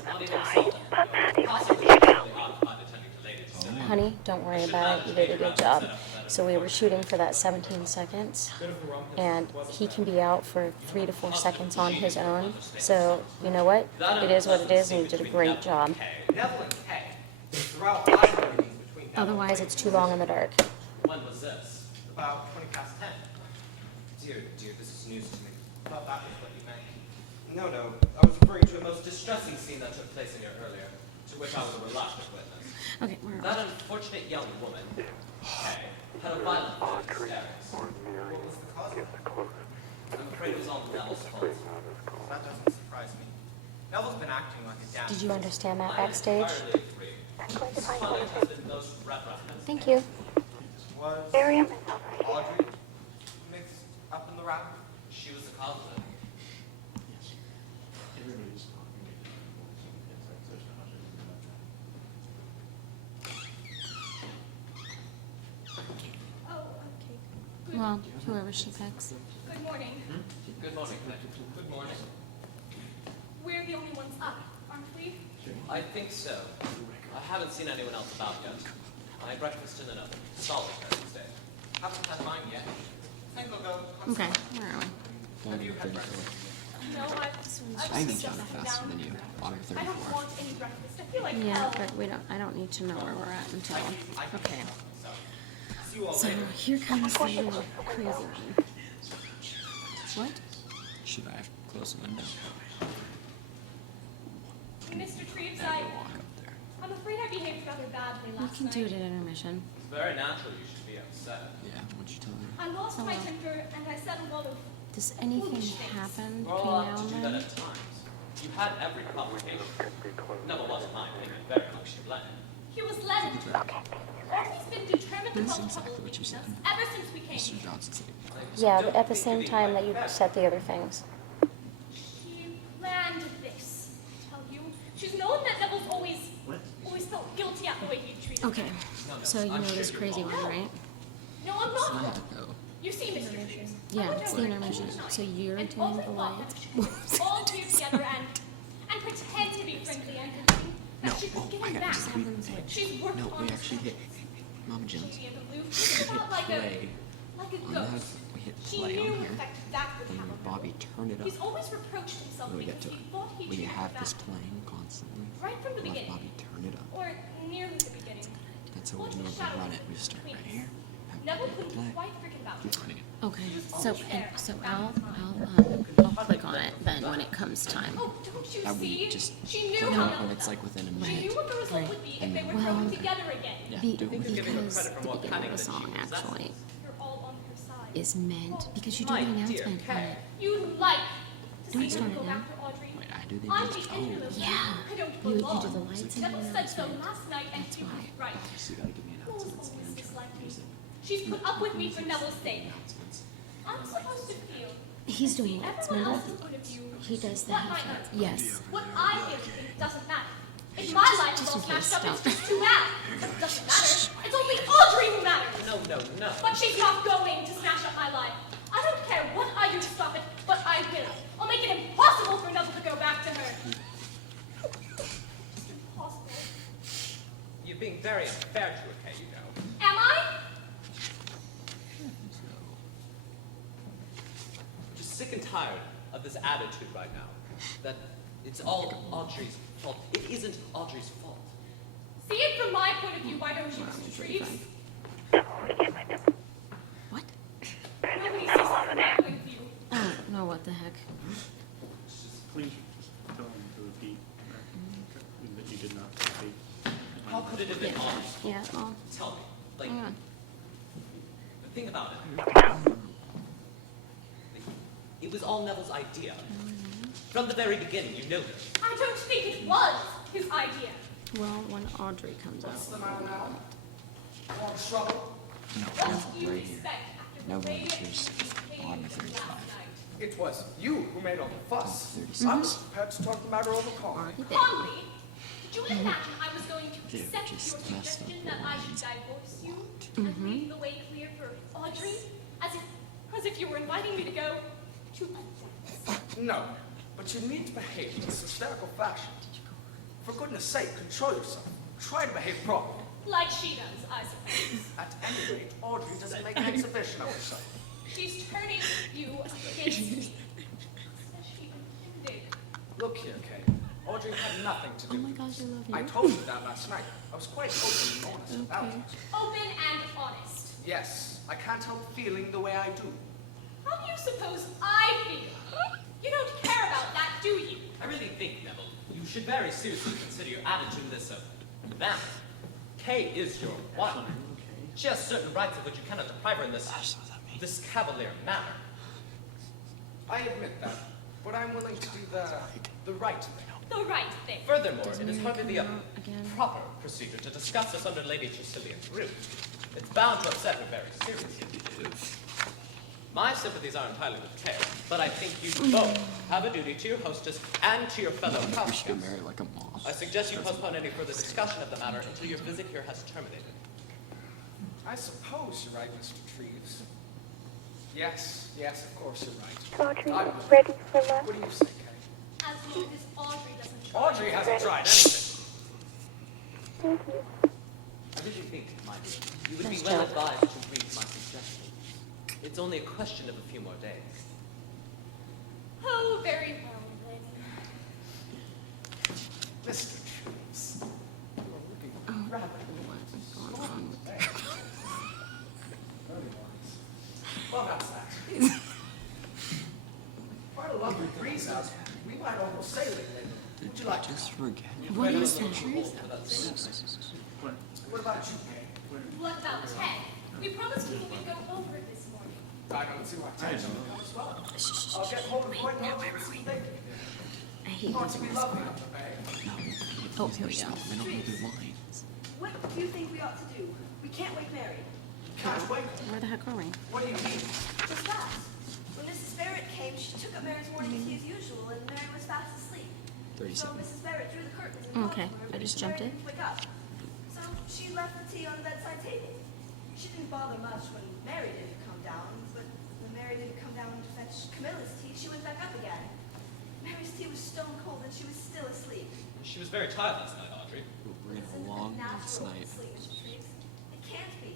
honey, don't worry about it. You did a good job. So we were shooting for that 17 seconds, and he can be out for 3 to 4 seconds on his own. So you know what? It is what it is, and you did a great job. Neville and Kay. Throughout my meetings between Neville Otherwise, it's too long in the dark. When was this? About 20 past 10. Dear, this is news to me. I thought that was what you meant. No, I was referring to a most distressing scene that took place in here earlier, to which I was a reluctant witness. Okay, where are That unfortunate young woman, Kay, had a violent fit of hysterics. What was the cause of it? I'm afraid it was all Neville's fault. That doesn't surprise me. Neville's been acting like a damn... Did you understand that backstage? Thank you. Was Audrey mixed up in the rap? She was the cause of it. Well, whoever she picks. Good morning. Good morning. Good morning. We're the only ones up, aren't we? I think so. I haven't seen anyone else about yet. I had breakfast in another solitary state. Haven't had mine yet. Think I'll go. Okay, where are we? Have you had breakfast? No, I even counted faster than you. Bottom I don't 34. want any breakfast. I feel like Yeah, hell. but I don't need to know where we're at until. Okay. See you all So later. here comes the little crazy one. What? Should I have closed the window? Mr. Treves, I have to walk up there. I'm afraid I behaved rather badly We last can night. do it at intermission. It's very natural you should be upset. Yeah, what'd you tell her? I lost my Hello. temper and I said a lot of Does anything foolish things. happen We're between all now apt to and do that then? at times. You had every provocation. Neville was, in my opinion, very much to blame. He was led into it. Always been determined to That's help exactly trouble what you said. us ever since we came. Mr. Johnson said. Yeah, but at the same time that you said the other things. She planned this, I tell you. She's known that Neville's always felt guilty at the way he treated Okay, her. so you know this crazy one, right? No, I'm not. No. You see, Mr. Treves. Yeah, it's the intermission. So you're And doing all the I thought lights. that we should all do together and pretend to be friendly and convincing that No, she's oh, I getting got back. this. She's worked No, on we this actually hit Mama Jones. shady and aloof. We She hit felt like play a on that. ghost. We hit She play knew on in here. fact that would Then happen. Bobby turned it up. He's always reproached himself When we because get to he it, thought he we treated have her this back. playing constantly. Right from the Let beginning. Bobby turn it up. Or nearly the beginning. That's how we normally run it. We start right here. Have Neville Bobby couldn't play. quite forget about Keep it. running it. Okay, so I'll click on it then when it comes time. Oh, don't you That we see? just She knew click how on it Neville when it's felt. like within a She minute. knew what the result would be if And they were then- growing together again. Yeah, Be- do it. because giving her the credit for more beginning of cunning the than she song possesses. actually You're all on her side. is meant because you do My an dear announcement on Kay. it. You'd like to Don't see start her it go now. after Audrey. Wait, I do the I'm music. the interviewer. Yeah. I don't You do belong. the lights and the Neville said so announcement. last night and That's he was why. right. So you gotta give me Rose announcements. always disliked me. She's put up with me for Neville's sake. I'm supposed to feel. He's doing See lights, everyone remember? else's point of view. He does the What might headphones. not. Yes. What I feel doesn't matter. If my life is all in case, smashed up, it's stop. just too bad. It doesn't matter. It's only Audrey who matters. No. But she's not going to smash up my life. I don't care what I do to stop it, but I will. I'll make it impossible for Neville to go back to her. It's impossible. You're being very unfair to her, Kay, you know. Am I? I'm just sick and tired of this attitude right now. That it's all Audrey's fault. It isn't Audrey's fault. See it from my point of view, why don't you, Mr. Treves? What? Nobody sees it from my point of view. I don't know what the heck. Please tell him to repeat that you did not repeat. How could it have been Audrey's fault? Yeah, well, Tell me. Like, hang on. the thing about it. It was all Neville's idea. From the very beginning, you know this. I don't think it was his idea. Well, when Audrey comes What's the out. matter now? More trouble? What do you right here. expect after No the way volunteers. you Bottom behaved of 35. last night? It was you who made all the fuss. 36. I was prepared to talk the matter over calmly. Calmly, did you imagine I was going to Dude, accept just your messed up suggestion the that I should lines. divorce you and leave the way clear for Audrey? As if you were inviting me to go to a No, but you need to behave in this hysterical fashion. For goodness sake, control yourself. Try to behave properly. Like she does, I suppose. At any rate, Audrey doesn't make an exhibition of herself. She's turning you against me. Says she intended. Look here, Kay. Audrey had nothing to do with this. I told you that last night. I was quite open and honest about it. Open and honest. Yes, I can't help feeling the way I do. How do you suppose I feel? You don't care about that, do you? I really think, Neville, you should very seriously consider your attitude in this matter. Kay is your wife. She has certain rights of which you cannot deprive her in this cavalier manner. I admit that, but I'm willing to do the right thing. The right thing. Furthermore, it is hardly the proper procedure to discuss this under Lady Tressilian's roof. It's bound to upset her very seriously. My sympathies are entirely with Kay, but I think you both have a duty to your hostess and to your fellow customers. Like a moth. I suggest you postpone any further discussion of the matter until your visit here has terminated. I suppose you're right, Mr. Treves. Yes, of course you're right. Audrey, ready for lunch? What do you say, Kay? As long as Audrey doesn't try. Audrey hasn't tried anything. Thank you. I really think, my dear, you would be Nice well job. advised to agree to my suggestion. It's only a question of a few more days. Oh, very well, then. Mr. Treves, you're looking rather well, that's that. Quite a lovely breeze out. We might almost sail it later. Would you like to? Just forget. What is that? What about you, Kay? What about Ted? We promised people we'd go over it this morning. I don't see why Ted's not come as well. I'll get hold of Boyd now and see later. I hate Ought to when be someone lovely says up the bay. Oh, here we go. They don't know their lines. What do you think we ought to do? We can't wake Mary. Can't wait. Where the heck are we? What do you mean? Just that. When Mrs. Barrett came, she took up Mary's morning tea as usual, and Mary was fast asleep. 30 So seconds. Mrs. Barrett drew the curtains and Okay, closed them, I but just Mrs. jumped Barrett it. didn't wake up. So she left the tea on the bedside table. She didn't bother much when Mary didn't come down, but when Mary didn't come down to fetch Camilla's tea, she went back up again. Mary's tea was stone cold, and she was still asleep. She was very tired last night, Audrey. We're in a long night's Natural night. sleep, Mr. Treves. It can't be.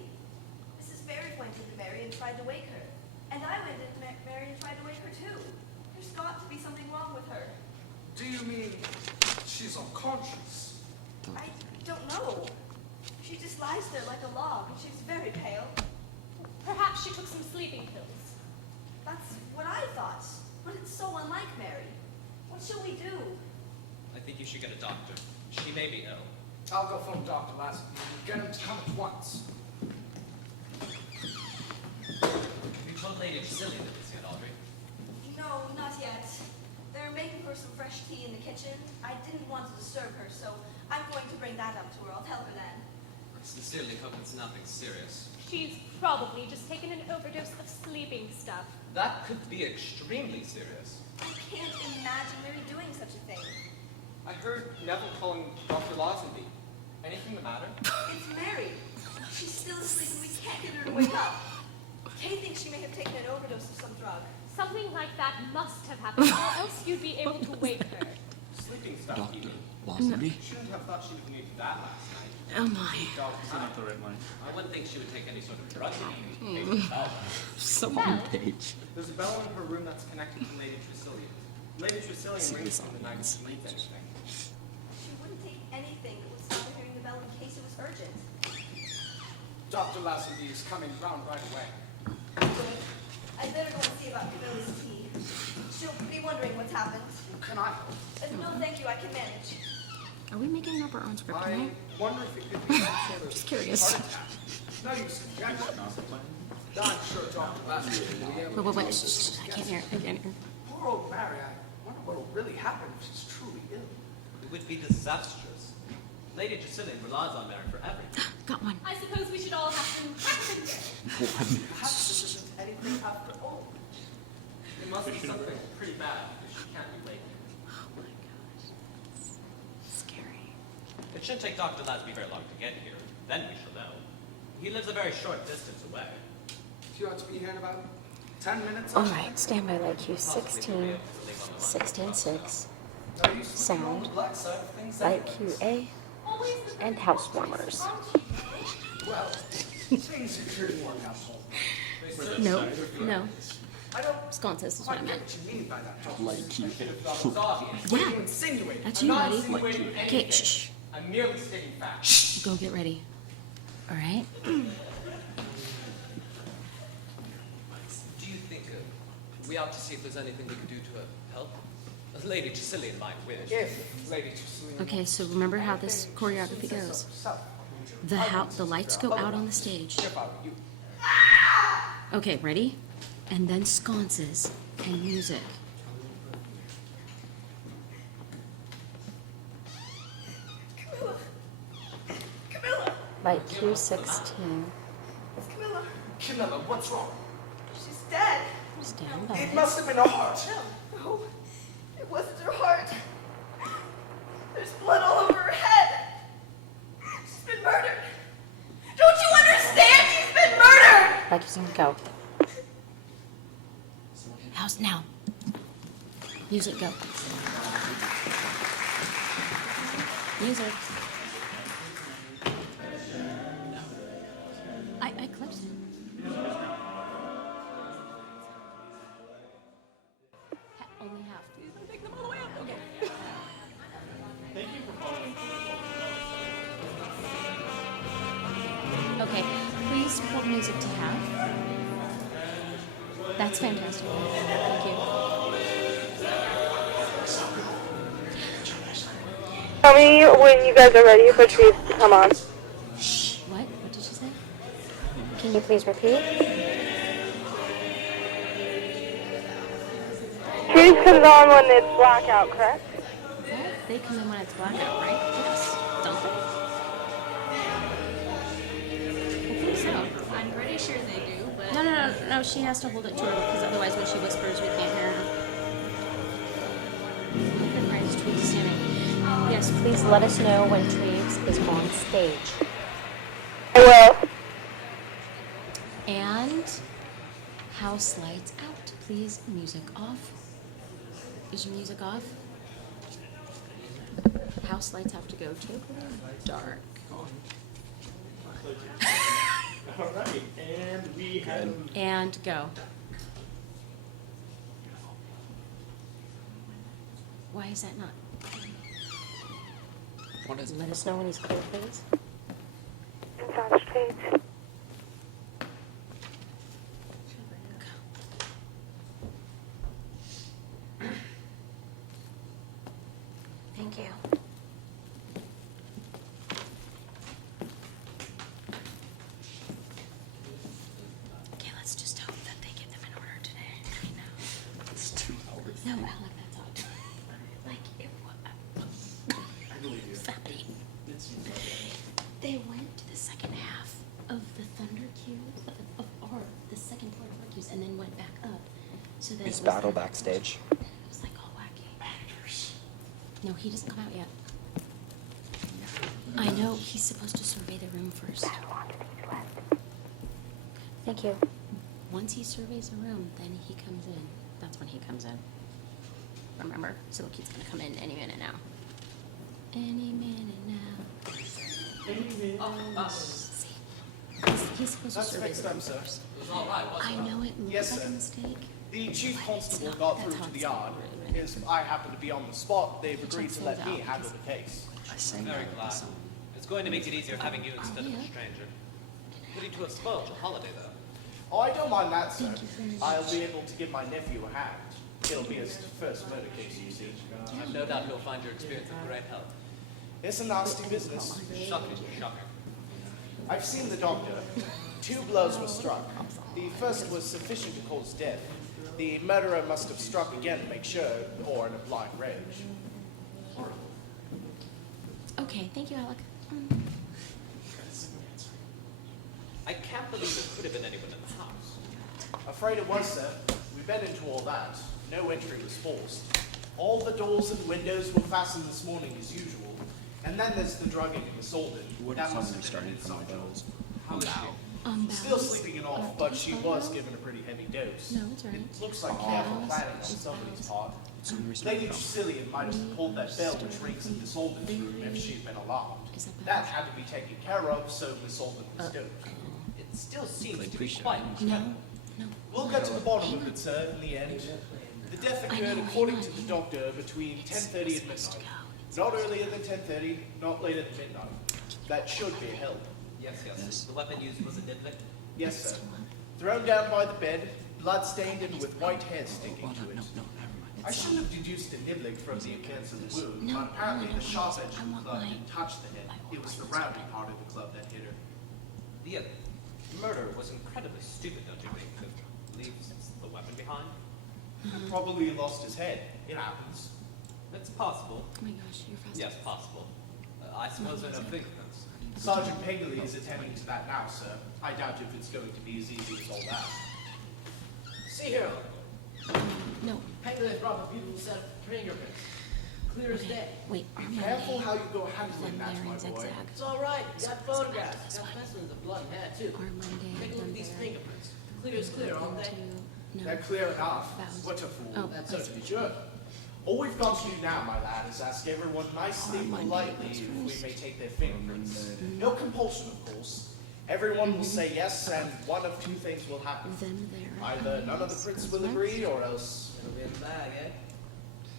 Mrs. Barrett went into Mary and tried to wake her. And I went into Mary and tried to wake her too. There's got to be something wrong with her. Do you mean she's unconscious? I don't know. She just lies there like a log, and she's very pale. Perhaps she took some sleeping pills. That's what I thought. But it's so unlike Mary. What shall we do? I think you should get a doctor. She may be ill. I'll go phone Dr. Lassie and get him to come at once. Have you told Lady Tressilian this yet, Audrey? No, not yet. They're making her some fresh tea in the kitchen. I didn't want to disturb her, so I'm going to bring that up to her. I'll tell her then. I sincerely hope it's nothing serious. She's probably just taken an overdose of sleeping stuff. That could be extremely serious. I can't imagine Mary doing such a thing. I heard Neville calling Dr. Lazenby. Anything the matter? It's Mary. She's still asleep and we can't get her to wake up. Kay thinks she may have taken an overdose of some drug. Something like that must have happened, or else you'd be able to wake her. Sleeping stuff, Dr. even. Lazenby? Shouldn't have thought she would need that last night. Oh my. It's not the right line. I wouldn't think she would take any sort of drug. So on page. There's a bell in her room that's connected to Lady Tressilian. Lady Tressilian rings on the night she needs anything. She wouldn't take anything that would stop her hearing the bell in case it was urgent. Dr. Lazenby is coming round right away. Good. I'd better go and see about Camilla's tea. She'll be wondering what's happened. Can I help? No, thank you. I can manage. Are we making up our own script I tonight? wonder if it could be Just curious. No use in conjecture. I'm sure Dr. Lazenby will be able Wait, to wait, shh, I can't hear. I can't hear. Poor old Mary, I wonder what will really happen if she's truly ill. It would be disastrous. Lady Tressilian relies on Mary for everything. Got one. I suppose we should all have some practice. Perhaps this isn't anything after all. It must be something pretty bad if she can't be wakened. Oh my gosh. Scary. It shouldn't take Dr. Lazenby very long to get here. Then we shall know. He lives a very short distance away. You ought to be here in about 10 minutes. All right, standby light cue 16, 16, 6. Are you sleeping on Sound. the black side of things? Light cue A. Oh, and house warmers. Well, things are pretty more household. No, no. I don't Sconces is what I meant. what you mean by that. Like you. Yeah, that's you, buddy. Okay, shh. I'm merely stating facts. Go get ready. All right? Do you think we ought to see if there's anything we could do to help? Lady Tressilian might wish. Yes, Lady Tressilian. Okay, so remember how this choreography goes. The lights go out on the stage. Okay, ready? And then sconces and music. Camilla! By Q16. It's Camilla. Camilla, what's wrong? She's dead. Stand by It it. must have been a heart. No, it wasn't her heart. There's blood all over her head. She's been murdered. Don't you understand? She's been murdered! Like you said, go. House now. Music, go. Music. I clicked it. Only half. Take them all the way up. Okay. Thank you for following. Okay, please put music to half. That's fantastic. Thank you. Tell me when you guys are ready for Trees to come on. What? What did you say? Can you please repeat? Trees comes on when it's blackout, correct? What? They come in when it's blackout, right? Yes. Don't they? I think so. I'm pretty sure they do, but... No, she has to hold it to her because otherwise when she whispers we can't hear her. Good Christ, Tweed's standing. Yes, please let us know when Treves is on stage. I will. And house lights out, please. Music off. Is your music off? House lights have to go totally dark. All right, and we have. And go. Why is that not? What is it? Let us know when he's clear, please. It's on stage. Thank you. Okay, let's just hope that they get them in order today. I know. It's 2 hours. No, Alec, that's all. Like, it was. What's happening? They went to the second half of the Thunder Cues, or the second part of our cues, and then went back up. So that Is it was battle like- backstage? It was like all wacky. No, he doesn't come out yet. I know, he's supposed to survey the room first. Thank you. Once he surveys the room, then he comes in. That's when he comes in. Remember, Siloki's gonna come in any minute now. Any minute now. See, he's supposed to That's survey fixed the room up, sir. first. It was all right, wasn't I know it looks Yes, like sir. a mistake. The chief But constable it's not. got That's through how to the it's yard. not. As I happened to be on the spot, they've It agreed just to let falls me out handle because- the case. I sang Very that glad. song. It's going to make it easier having you instead of a yeah. stranger. Putting to have spoiled your holiday, though. Oh, I don't mind that, sir. Thank you very much. I'll be able to give my nephew a hand. It'll be his first murder case, you see. I've no doubt he'll find your experience of great help. It's a nasty business. Shocking, shocking. I've seen the doctor. 2 blows were struck. The first was sufficient to cause death. The murderer must have struck again to make sure, or in a blind rage. Okay, thank you, Alec. I can't believe it could have been anyone in the house. Afraid it was, sir. We bed into all that. No entry was forced. All the doors and windows were fastened this morning as usual. And then there's the drugging and assaulting. What That if must somebody have been started an from inside my bells? How Still sleeping it off, but she was given a pretty heavy dose. No, it's all right. It looks like careful planning on somebody's part. Lady Tressilian might have pulled that bell which rings in Miss Alden's room if she'd been alarmed. That had to be taken care of, so Miss Alden was dosed. It still seems to be quite No. We'll get to the bottom of it, sir, in the end. The death occurred, according to the doctor, between 10:30 and midnight. Not earlier than 10:30, not later than midnight. That should be held. Yes. The weapon used was a niblick? Yes, sir. Thrown down by the bed, blood-stained and with white hair sticking to it. I should have deduced a niblick from the appearance of the wound, but apparently the sharp edge of the club didn't touch the head. It was the rounding part of the club that hit her. The murder was incredibly stupid, don't you think? To leave the weapon behind? Probably lost his head. It happens. It's possible. Oh my gosh, you're fast. Yes, possible. I suppose I know fingerprints. Sergeant Paisley is attending to that now, sir. I doubt if it's going to be as easy as all that. See here. No. Peggy brought a beautiful set of fingerprints. Clear as day. Wait, Careful how you go handling that, my boy. It's all right. You got photographs. Got specimens of blood and hair, too. Take a look at these fingerprints. Clear as clear, aren't they? They're clear enough. What a fool. That's certainly true. All we've got to do now, my lad, is ask everyone nicely and politely if we may take their fingerprints. No compulsion, of course. Everyone will say yes, and one of two things will happen. Either none of the prints will agree, or else it'll be in the bag, eh?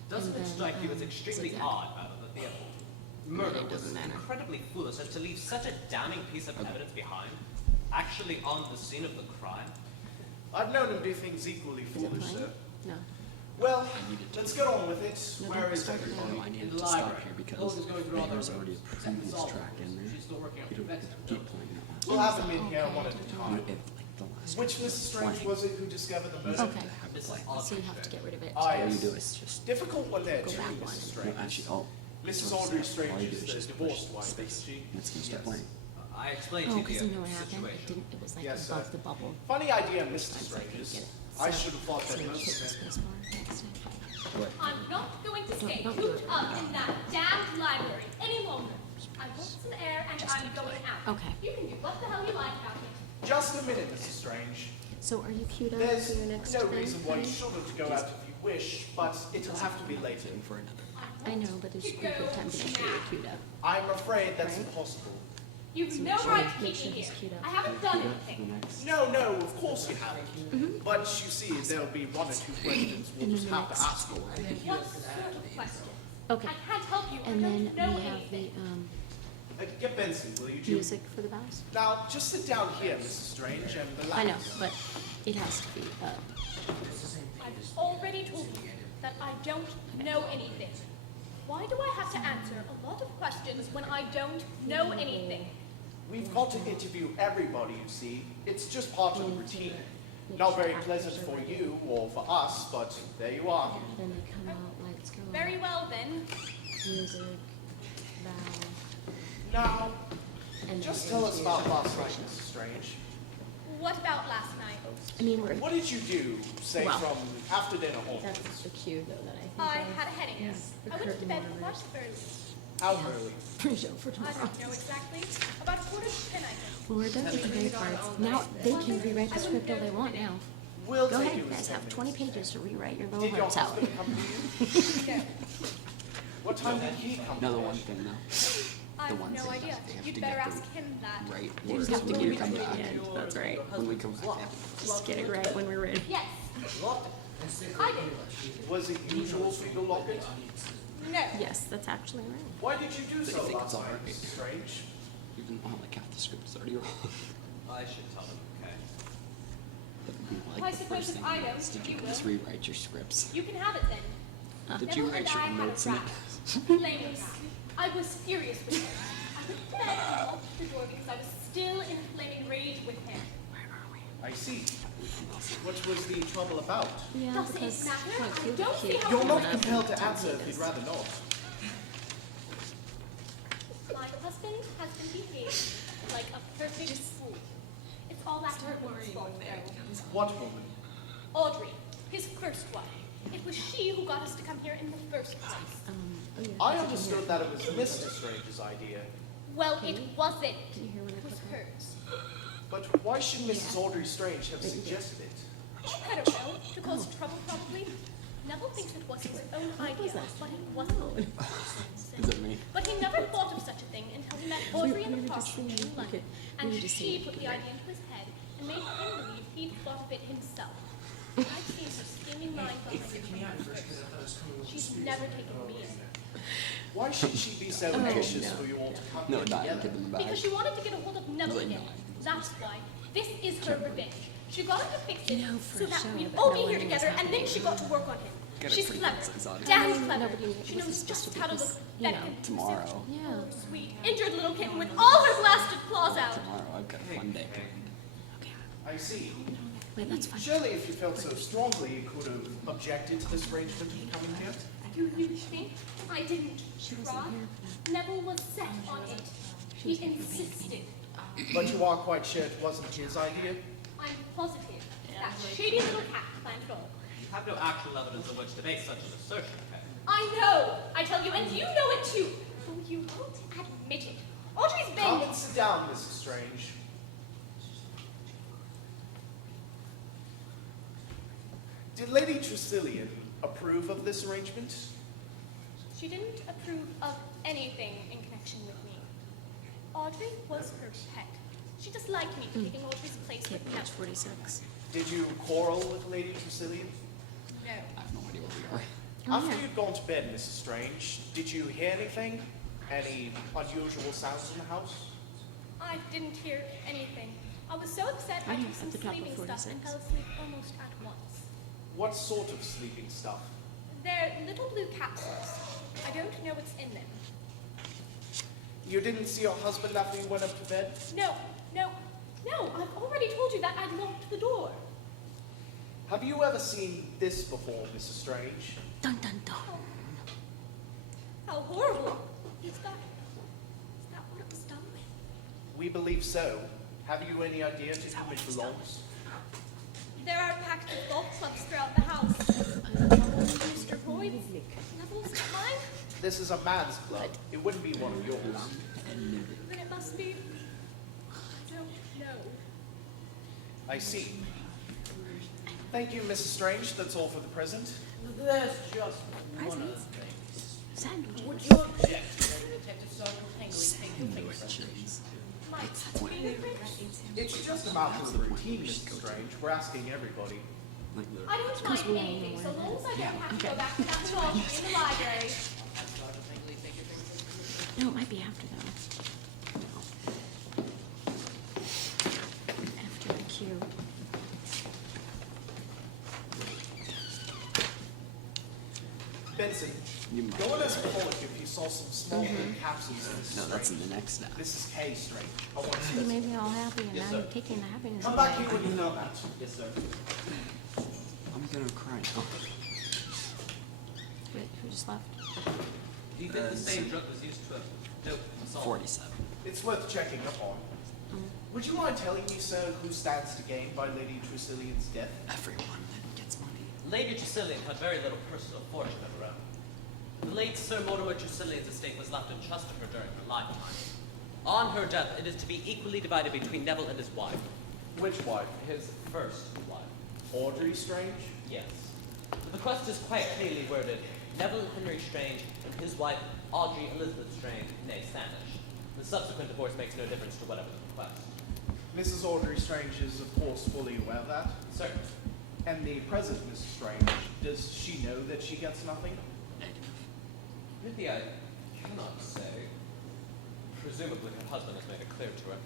Doesn't it strike you as extremely odd, Madam, that the murder was incredibly foolish as to leave such a damning piece of evidence behind, actually on the scene of the crime? I've known him do things equally foolish, sir. No. Well, let's get on with it. Where is everybody? I In needed the to stop library. here because Logan's going through all there's their already a rooms. previous Solve track in there. She's still working You on don't Vexter. keep playing that. We'll have them in here one at a You time. know, if, like, the last Which Mrs. Strange was it who discovered the murder? Okay. So you have to get rid of it. Ah, all you yes. do is just Difficult one there, too, back Mrs. one. Strange. no, actually, oh, Mrs. so Audrey sad. Strange All you do is is the just divorced push wife, space. isn't she? And it's gonna start playing. I explained Oh, to because you you know the what happened? situation. It was like Yes, above sir. the bubble. Funny idea, Mr. So I couldn't Strange's. get it. I So- should have thought so that you most hit the of space them. bar next time. I'm not going to stay Don't do cooped it. up in that damned library any longer. I want some air and I'm going out. Okay. You can do what the hell you like about it. Just a minute, Mrs. Strange. So are you queued up There's for your next no thing? reason why you shouldn't go out if you wish, but it'll have to be later. For another. I know, but there's a good time to make sure you're queued up. I'm afraid that's Right. impossible. You've no right to keep me here. I haven't done anything. No, of course you haven't. But you see, there'll be one or two questions we'll just have to ask for. What sort of question? Okay. I can't help you. And I then don't know we have anything. the Get Benson, will you, Jim? music for the vows. Now, just sit down here, Mrs. Strange, and relax. I know, but it has to be. I've already told you that I don't know anything. Why do I have to answer a lot of questions when I don't know anything? We've got to interview everybody, you see. It's just part of the routine. Not very pleasant for you or for us, but there you are. Then they come out, lights go Very well then. music, vow. Now, And just then tell us about into- last night, Mrs. Strange. What about last night? I mean, we're. What did you do, say, Well, from after dinner home? That's the cue, though, that I I think. had a headache. Yes, the I went to curtain bed whatever. quite early. How early? Pre-show for I tomorrow. don't know exactly. About 4:10, I think. Well, we're done with the very parts. Now they can rewrite the script all they want now. We'll Go take ahead, you you as guys 10 have 20 minutes. pages to rewrite your little Did your hearts out. husband come to you? No, What time did he come? Now the to one you? thing though, I the have one no thing idea. is they have You'd to better get ask the him that. right You words just have to when get we it come right at back. the end. That's right. When we come back. Just get it right when we're ready. Yes, I did. Was it usual for you to lock it? No. Yes, that's actually right. Why did you do But so I think last it's all night, right. Mrs. Strange? Even on like half the script is already wrong. I should tell them, okay? That would be I like the suppose first if thing I you don't, do is you you will. just rewrite your scripts. You can have it then. Did you Neville write and your I had a notes in it? row. Flames. I was furious with him. I went to bed and locked the door because I was still in flaming rage with him. I see. What was the trouble about? Yeah, Does it because matter? well, I cute, don't see cute. how You're not Yeah. compelled to answer if you'd rather not. My husband has been behaving like a perfect fool. It's all that woman's fault, though. What woman? Audrey, his first wife. It was she who got us to come here in the first place. Oh, yeah, I that's understood that it was Mr. Strange's idea. Well, it wasn't. Did you hear when I It was put that? hers. But why should Mrs. Audrey Strange have suggested it? I don't know. To cause trouble, probably. Neville thinks it was his own idea, but it wasn't. Is it me? But he never thought of such a thing until he met Audrey in the park in London, and she put the idea into his head and made him believe he'd thought of it himself. I've seen her scheming mind behind it from the first. She's never taken me in. Why should she be so anxious for you all to come here together? Because she wanted to get a hold of Neville again. That's why. This is her revenge. She got him to fix it so that we'd all be here together, and then she got to work on him. She's clever. Damn clever. She knows just how to look pathetic. Tomorrow. Oh, sweet, injured little kitten with all her blasted claws out. Tomorrow, I've got a fun day. I see. Wait, that's fine. Surely if you felt so strongly, you could have objected to this arrangement of coming here? Do you think I didn't try? Neville was set on it. He insisted. But you are quite sure it wasn't his idea? I'm positive. That shady little cat planned it all. You have no actual evidence on which to base such an assertion, okay? I know! I tell you, and you know it too! Though you won't admit it. Audrey's been... Come and sit down, Mrs. Strange. Did Lady Tressilian approve of this arrangement? She didn't approve of anything in connection with me. Audrey was her pet. She disliked me for taking Audrey's place with Neville. 46. Did you quarrel with Lady Tressilian? No. I have no idea where we are. After you'd gone to bed, Mrs. Strange, did you hear anything? Any unusual sounds in the house? I didn't hear anything. I was so upset I took some sleeping stuff and fell asleep almost at once. What sort of sleeping stuff? They're little blue capsules. I don't know what's in them. You didn't see your husband after you went up to bed? No, I've already told you that I'd locked the door. Have you ever seen this before, Mrs. Strange? Dun dun dun. How horrible. Is that what it was done with? We believe so. Have you any idea to whom it belongs? There are packed with golf clubs throughout the house. Mr. Boyd, Neville's not mine? This is a man's club. It wouldn't be one of yours. Then it must be... I don't know. I see. Thank you, Mrs. Strange. That's all for the present. There's just one other thing. Would you object to Detective Sergeant Tangley taking your fingerprints? My fingerprints? It's just a matter of routine, Mrs. Strange. We're asking everybody. I don't mind anything, so long as I don't have to go back to that talk in the library. Sergeant Tangley take your fingerprints? No, it might be after though. After the cue. Benson, go and ask Pollock if you saw some small blue capsules in this. No, that's in the next step. This is Kay Strange. I want to You made me all happy and now you're taking the happiness Come away. back here when you know that. Yes, sir. I'm gonna cry now. Wait, who just left? Do you think the same drug was used to dope assault? 47. It's worth checking up on. Would you mind telling me, sir, who stands to gain by Lady Tressilian's death? Everyone that gets money. Lady Tressilian had very little personal fortune of her own. The late Sir Mortimer Tressilian's estate was left in trust to her during her lifetime. On her death, it is to be equally divided between Neville and his wife. Which wife? His first wife. Audrey Strange? Yes. The bequest is quite clearly worded: Neville Henry Strange and his wife, Audrey Elizabeth Strange, née Standish. The subsequent divorce makes no difference to whatever the bequest. Mrs. Audrey Strange is, of course, fully aware of that. Certainly. And the present Mrs. Strange, does she know that she gets nothing? Really, I cannot say. Presumably her husband has made it clear to her.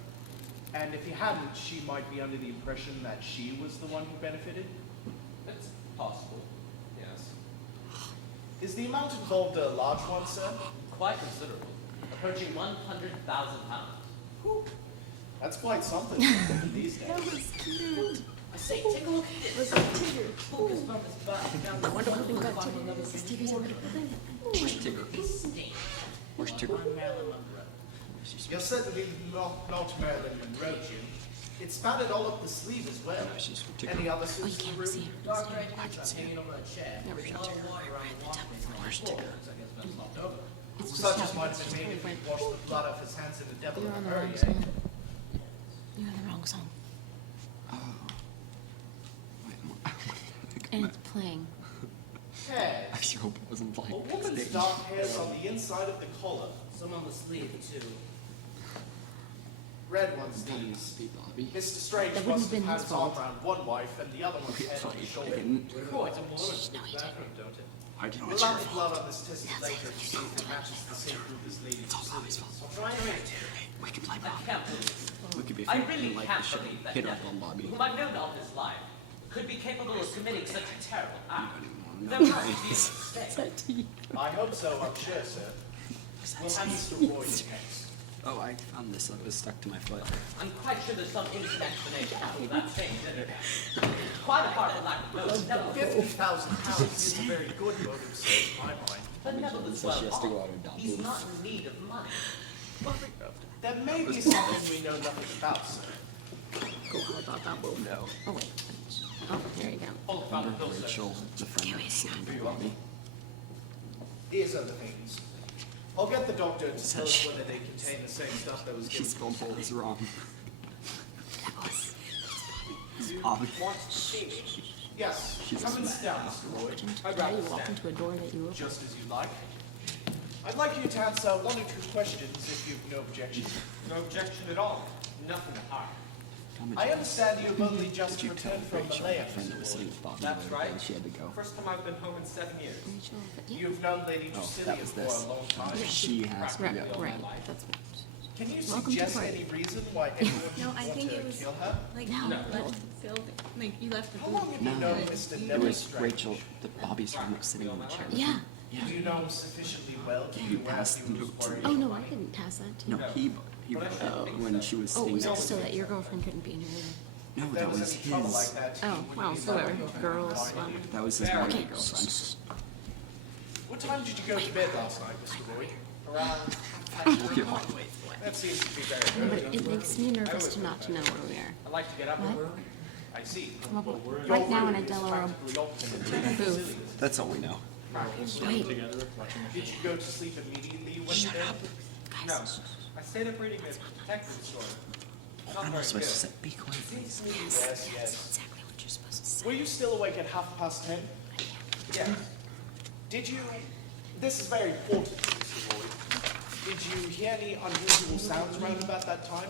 And if he hadn't, she might be under the impression that she was the one who benefited? It's possible, yes. Is the amount involved a large one, sir? Quite considerable. Approaching £100,000. That's quite something these days. I say, take a look at this. Focus from his body down the Wonderful thing about bottom TV level is of TV's the already Where's Tigger? Where's Tigger? Marilyn Monroe. You're certainly not Marilyn Monroe, Jim. It's spattered all up the sleeve as well. She's from Tigger. Any other Oh, suits you in the can't room? see her. Dark red haircut hanging over a chair. Never There's a got lot of Tigger. water around the wall. Where's Tigger? I guess that's left over. It's just Such as happened. might have been made if he washed the blood off his hands in the devil You're of on a the wrong hurry, eh? song. You're on the wrong song. And it's playing. Hey, I sure hope it wasn't a playing woman's backstage. dark hair on the inside of the collar. Some on the sleeve, too. Red ones, That these. must be Bobby. Mr. Strange That must wouldn't have have had been his his arm fault. around one wife and the other one's Okay, head on fine. his I shoulder. didn't. Cool, it's a woman. No, he Bathroom, don't it? I didn't. We'll have the blood on this tested later to see if it matches the same group as Lady Drusilla. I'll try and read it. We could play I Bobby. can't believe it. We could be I fun really and like can't the show. believe that Hit up Neville, on Bobby. whom I've known all his life, could be capable of committing such a terrible act. No, There must be a mistake. I hope so, I'm sure, sir. We'll have Mr. Roy next. Oh, I found this. It was stuck to my foot. I'm quite sure there's some innocent explanation for that thing, isn't there? Quite apart from lack of notice, Neville. £50,000 is a very good motive, sir, in my mind. But Neville is So well she has to go off. out and adopt He's him. not in need of money. There may be something we know nothing about, sir. Cool, how about that move? No. Oh, wait. Oh, there you go. All about the Remember bill, sir. Rachel, the friend that scammed Bobby? Here's other things. I'll get the doctor to tell us whether they contain the same stuff that was She given. spelled holes wrong. You Bobby. want to see me? Yes. She's Come and a sit down, Mr. Roy. I'd Yeah, rather you walk stand. into a door that you open. Just as you like. I'd like you to answer one or two questions if you've no objection. No objection at all. Nothing to harm. I understand you've only just returned from Rachel, Malaya, the friend that was Mr. sitting Roy. with Bobby. That's right. And she had to go. First time I've been home in 7 years. Rachel, but yeah. You've known Lady Oh, Drusilla that was for this. a long time. She has to Right, go. right. That's what. Can you Welcome to suggest party. any reason why anyone No, would I want think to it was kill her? like No. you left the building. Like you left the How long booth. have you No, known Mr. it Neville was Strange? Rachel, the Bobby's friend that was sitting in the chair. Yeah. Yeah. Do you know him sufficiently well to You be aware passed he the was note to worried? me. Oh, no, I didn't pass that to you. No, he wrote it when she was Oh, sitting so, next so to that me. your girlfriend couldn't be in here either. No, If there that was was any trouble like his. that, he Oh, wouldn't well, be whatever. allowed to Girls, confide in you. That was his Okay. one girlfriend. What time did you go to bed last night, Mr. Roy? Around Okay, fine. That seems to be But very good. it makes me nervous to not to know where we are. I like to get up and What? work. I see. Well, Your right now in room a is Delaware practically opposite. booth. That's all we know. Wait, Together, watching the Did you go to sleep immediately when you did? No, I stayed up reading a detective story. Not I'm very not supposed to good. say, be quiet. Yes, that's yes. exactly what you're supposed to say. Were you still awake at 10:30? Yes. Did you, this is very important, Mr. Roy. Did you hear any unusual sounds around about that time?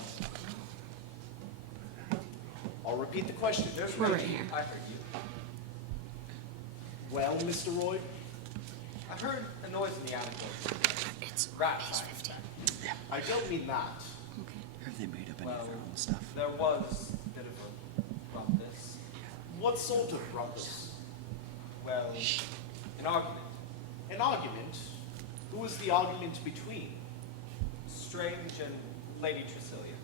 I'll repeat the question. We're right here. I heard you. Well, Mr. Roy, I heard a noise in the attic. It's Rats. 15. I don't mean that. Okay. Have they made up any Well, of their own stuff? there was a bit of a rumpus. What sort of rumpus? Well, an argument. An argument? Who was the argument between? Strange and Lady Tressilian.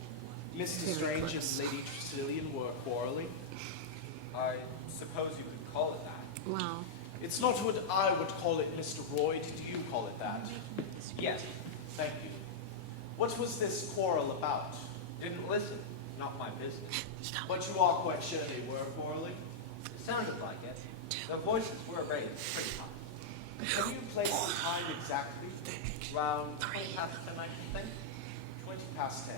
Mr. Strange and Lady Tressilian were quarreling? I suppose you could call it that. Wow. It's not what I would call it, Mr. Roy. Did you call it that? Yes. Thank you. What was this quarrel about? Didn't listen. Not my business. But you are quite sure they were quarreling? It sounded like it. Their voices were raised pretty high. Have you placed the time exactly? Around 20 past 10, I think. 20 past 10.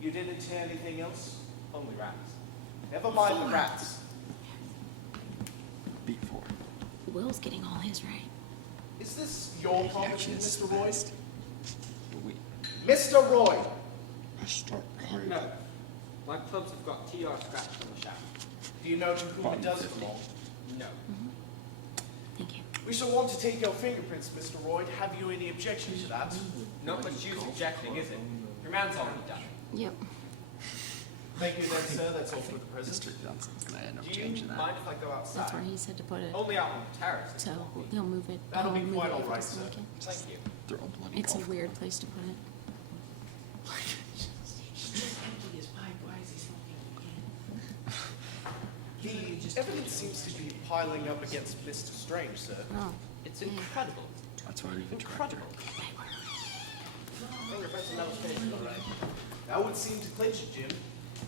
You didn't hear anything else? Only rats. Never mind the rats. Beat 4. Will's getting all his right. Is this your property, Actually, it's Mr. Roy? fast. Wait. Mr. Roy! Start No. My clubs have got TR scratched on the shaft. Do you know to whom it does belong? No. Thank you. We shall want to take your fingerprints, Mr. Roy. Have you any objection to that? Not much use objecting, is it? Your man's already done it. Yep. Thank you then, sir. That's all for the present. Mr. Johnson's gonna end up Do you changing that. mind if I go outside? That's where he said to put it. Only out on the terrace. So he'll move it. That'll be he'll move quite it all if it right, doesn't sir. like it. Thank you. Throw a bloody It's a golf. weird place to put it. The evidence seems to be piling up against Mr. Strange, sir. Oh. It's incredible. That's why we've attracted her. Fingerprints and nose finishing already. That would seem to clinch it, Jim.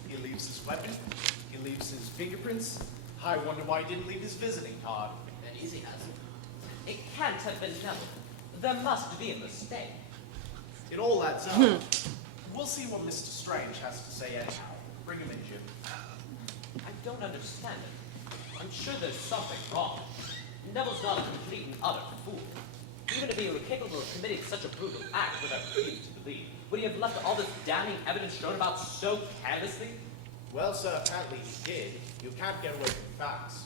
He leaves his weapon. He leaves his fingerprints. I wonder why he didn't leave his visiting card. That easy hasn't. It can't have been Neville. There must be a mistake. It all adds up. We'll see what Mr. Strange has to say anyhow. Bring him in, Jim. I don't understand it. I'm sure there's something wrong. Neville's not a complete and utter fool. Even if he were capable of committing such a brutal act, which I refuse to believe, would he have left all this damning evidence shown about so carelessly? Well, sir, apparently he did. You can't get away from facts.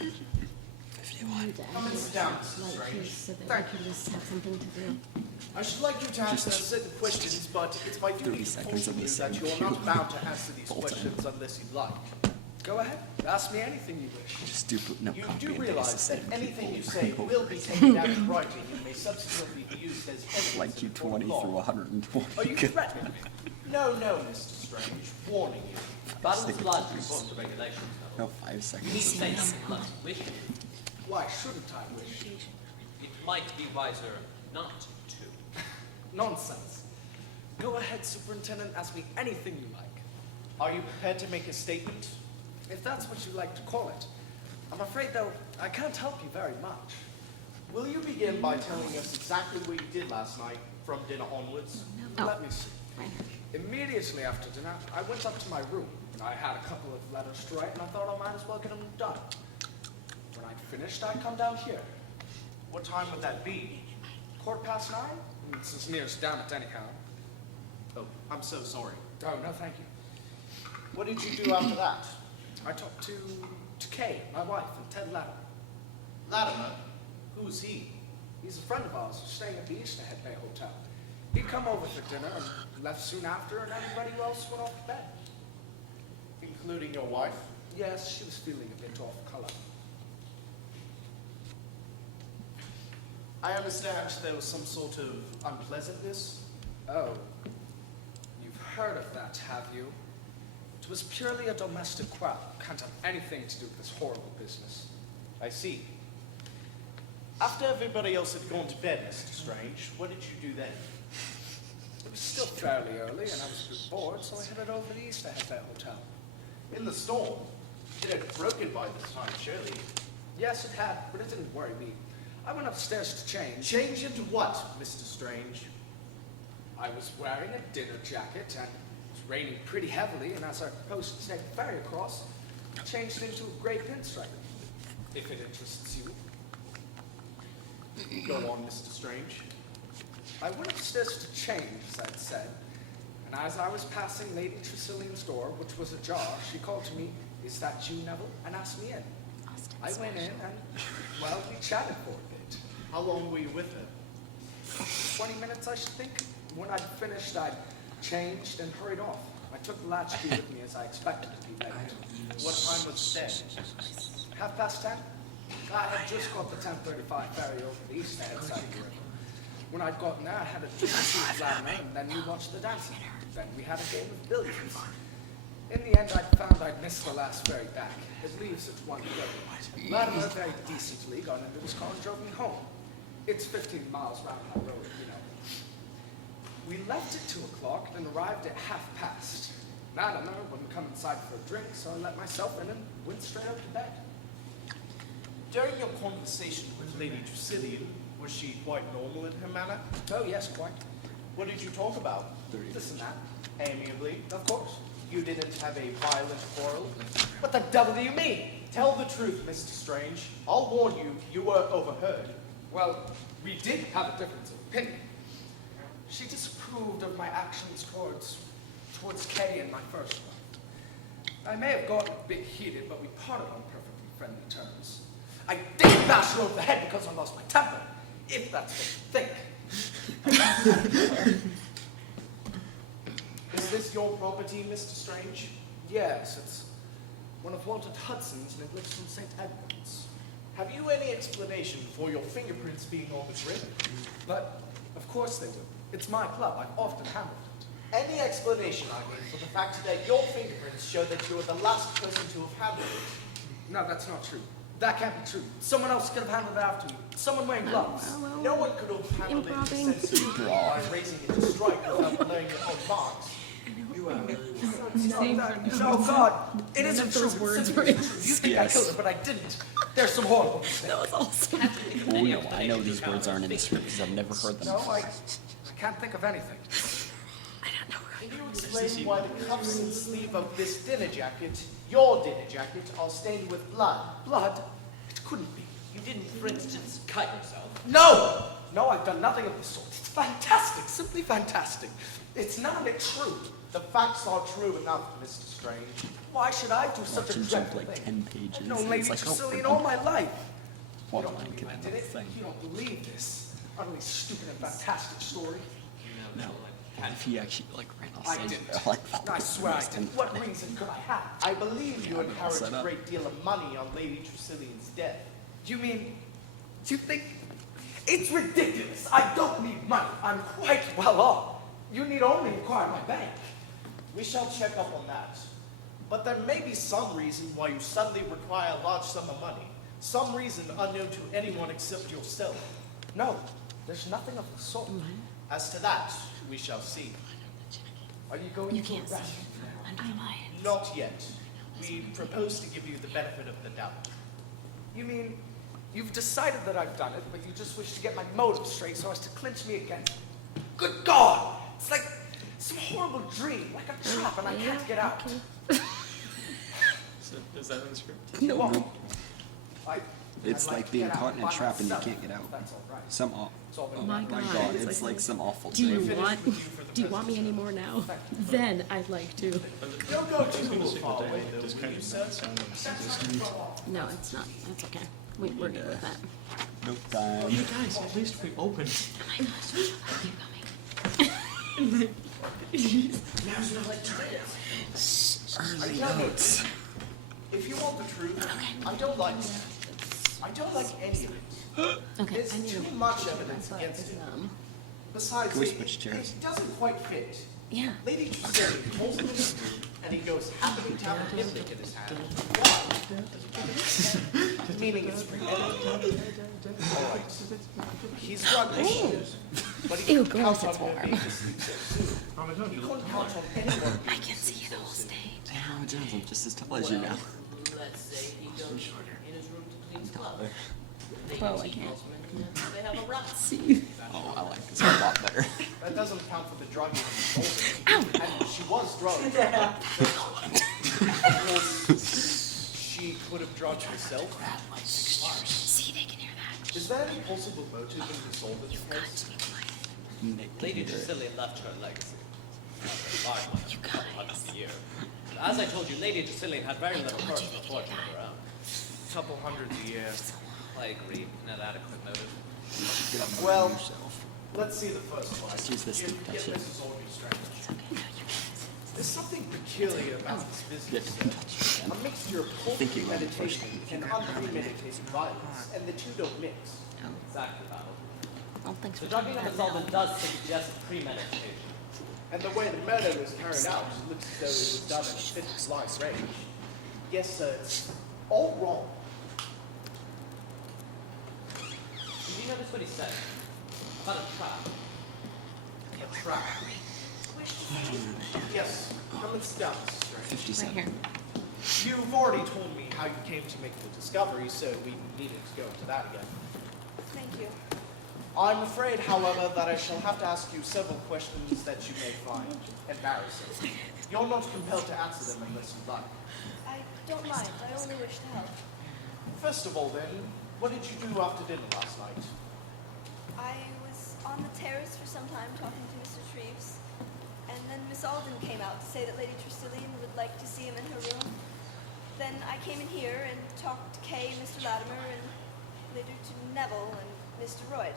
If you want. Come and sit down, Mrs. Strange. So that Thank we can just have something to do. I should like you to answer certain questions, but it's my duty to caution you that you are not bound to answer these questions unless you'd like. Go ahead. Ask me anything you wish. Just do no You copy do and realize paste that the same anything you people. say will be taken down in writing and may subsequently be used as evidence Like you in a court 20 of law. through 120. Are you threatening me? No, Mr. Strange. Warning you. Battle's blood conforms to regulations, though. No, 5 You need to seconds. say something unless you wish to. Why shouldn't I wish? It might be wiser not to. Nonsense. Go ahead, Superintendent. Ask me anything you like. Are you prepared to make a statement? If that's what you like to call it. I'm afraid, though, I can't help you very much. Will you begin by telling us exactly what you did last night from dinner onwards? No. Let me see. Immediately after dinner, I went up to my room, and I had a couple of letters to write, and I thought I might as well get them done. When I'd finished, I'd come down here. What time would that be? 9:15? It's as near as damn it anyhow. Oh, I'm so sorry. Oh, no, thank you. What did you do after that? I talked to Kay, my wife, and Ted Latimer. Latimer? Who's he? He's a friend of ours who's staying at the Easter Head Bay Hotel. He'd come over for dinner and left soon after, and everybody else went off to bed. Including your wife? Yes, she was feeling a bit off color. I understand there was some sort of unpleasantness. Oh, you've heard of that, have you? It was purely a domestic quarrel. Can't have anything to do with this horrible business. I see. After everybody else had gone to bed, Mr. Strange, what did you do then? It was still fairly early, and I was a bit bored, so I headed over to the Easter Head Bay Hotel. In the storm? It had broken by this time, surely. Yes, it had, but it didn't worry me. I went upstairs to change. Change into what, Mr. Strange? I was wearing a dinner jacket, and it was raining pretty heavily, and as I proposed to take the ferry across, I changed into a gray pinstripe, if it interests you. Go on, Mr. Strange. I went upstairs to change, as I'd said, and as I was passing Lady Tressilian's door, which was ajar, she called to me, "Is that you, Neville?" and asked me in. I went in, and, well, we chatted for a bit. How long were you with her? 20 minutes, I should think. When I'd finished, I'd changed and hurried off. I took the latchkey with me as I expected to be late. What time was it then? 10:30? I had just got the 10:35 ferry over the Easter Head side of the river. When I'd gotten there, I had a drink with Latimer, and then we watched the dancing. Then we had a game of billiards. In the end, I found I'd missed the last ferry back. It leaves at 1:30. Latimer very decently got into his car and drove me home. It's 15 miles round my road, you know. We left at 2 o'clock and arrived at 5:30. Latimer wouldn't come inside for a drink, so I let myself in and went straight up to bed. During your conversation with Lady Tressilian, was she quite normal in her manner? Oh, yes, quite. What did you talk about? This and that. Amiably, of course. You didn't have a violent quarrel? What the devil do you mean? Tell the truth, Mr. Strange. I'll warn you, you were overheard. Well, we did have a difference of opinion. She disapproved of my actions towards Kay and my first wife. I may have gotten a bit heated, but we parted on perfectly friendly terms. I did bash her over the head because I lost my temper, if that's what you think. Is this your property, Mr. Strange? Yes, it's one of Walter Hudson's, and it looks from St. Edmunds. Have you any explanation for your fingerprints being on the grid? But, of course they do. It's my club. I've often handled it. Any explanation, I mean, for the fact that your fingerprints show that you were the last person to have handled it? No, that's not true. That can't be true. Someone else could have handled it after me. Someone wearing gloves. No one could have handled it since you by raising it to strike without laying it on marks. No, God, it isn't true. You think I killed her, but I didn't. There's some horrible mistakes. That was awesome. Oh no, I know these words aren't in the script because I've never heard them. No, I can't think of anything. I don't know. Can you explain why the cuffs and sleeve of this dinner jacket, your dinner jacket, are stained with blood? Blood? It couldn't be. You didn't, for instance, cut yourself. No! No, I've done nothing of the sort. It's fantastic, simply fantastic. It's none of it true. The facts are true enough, Mr. Strange. Why should I do such a dreadful like thing? 10 pages. I've known and Lady it's like, Tressilian oh, all my life. What You line don't can believe I I did it? thing? You don't believe this utterly stupid and fantastic story. No. If he actually like ran off I stage, didn't. like I swear I didn't. What reason could I have? I believe you inherit set a up. great deal of money on Lady Tressilian's death. You mean, you think, it's ridiculous. I don't need money. I'm quite well off. You need only inquire my bank. We shall check up on that. But there may be some reason why you suddenly require a large sum of money. Some reason unknown to anyone except yourself. No, there's nothing of the sort. As to that, we shall see. Are you going You to can't see arrest it. Under the lions. Not yet. We propose to give you the benefit of the doubt. You mean, you've decided that I've done it, but you just wish to get my motive straight so as to clinch me again? Good God! It's like some horrible dream, like a trap, and I can't get out. So, is that in the script? No. I, It's I'd like to being get out caught in a by trap and you myself, can't get out. if that's all right. Some aw- It's all been oh done. my God. God, it's like some awful Do you dream. want? Do you want me anymore now? Then I'd like to. Don't go too far away, though, Just will kind you, of sir? sound consistent. No, it's not. That's okay. We're good with that. No Oh, time. you guys, at least we opened. Oh my gosh, are you coming? Now's not like time. Early notes. If you want the truth, I don't like it. I don't like any of it. Okay, There's I need too to. much evidence against it. Besides, Can we switch chairs? it doesn't quite fit. Yeah. Lady Tressilian pulls him in his room, and he goes happily tapping a hypnic in his hand. Why? Meaning it's premeditated. All right. He's drug issues, but he Ew, couldn't girls, count it's on her warm. being asleep so soon. He couldn't count on anyone I can see the whole stage. Damn, Jones, I'm just as tall as you now. Let's say he goes in his room to clean club. Whoa, I can't. They have a run. See. Oh, I like this a lot better. That doesn't count for the drug he was holding. And she was drugged. Of course, she could have drugged herself. See, they can hear that. Is there any possible motive in this all this case? Lady Tressilian left her legacy. A large one, a couple hundred a year. As I told you, Lady Tressilian had very little personal fortune of her own. Couple hundreds a year. I agree, an inadequate motive. Well, let's see the first one. Just use this to touch it. This is all strange. There's something peculiar about this business. You have to touch it A again. mixture of cold Thinking about it meditation and unpremeditated violence, and the two don't mix. Exactly, Battle. Oh, thanks The for drugging telling of me the that. solvent does suggest premeditation. And the way the murder was carried out looks as though it was done in a fit of blind rage. Yes, sir, it's all wrong. Did you notice what he said? About a trap. A trap. Yes, come and sit down, Mrs. Strange. 57. Right here. You've already told me how you came to make the discovery, so we needed to go into that again. Thank you. I'm afraid, however, that I shall have to ask you several questions that you may find embarrassing. You're not compelled to answer them unless you like. I don't mind. I only wish to help. First of all, then, what did you do after dinner last night? I was on the terrace for some time talking to Mr. Treves, and then Miss Alden came out to say that Lady Tressilian would like to see him in her room. Then I came in here and talked to Kay, Mr. Latimer, and later to Neville and Mr. Royd.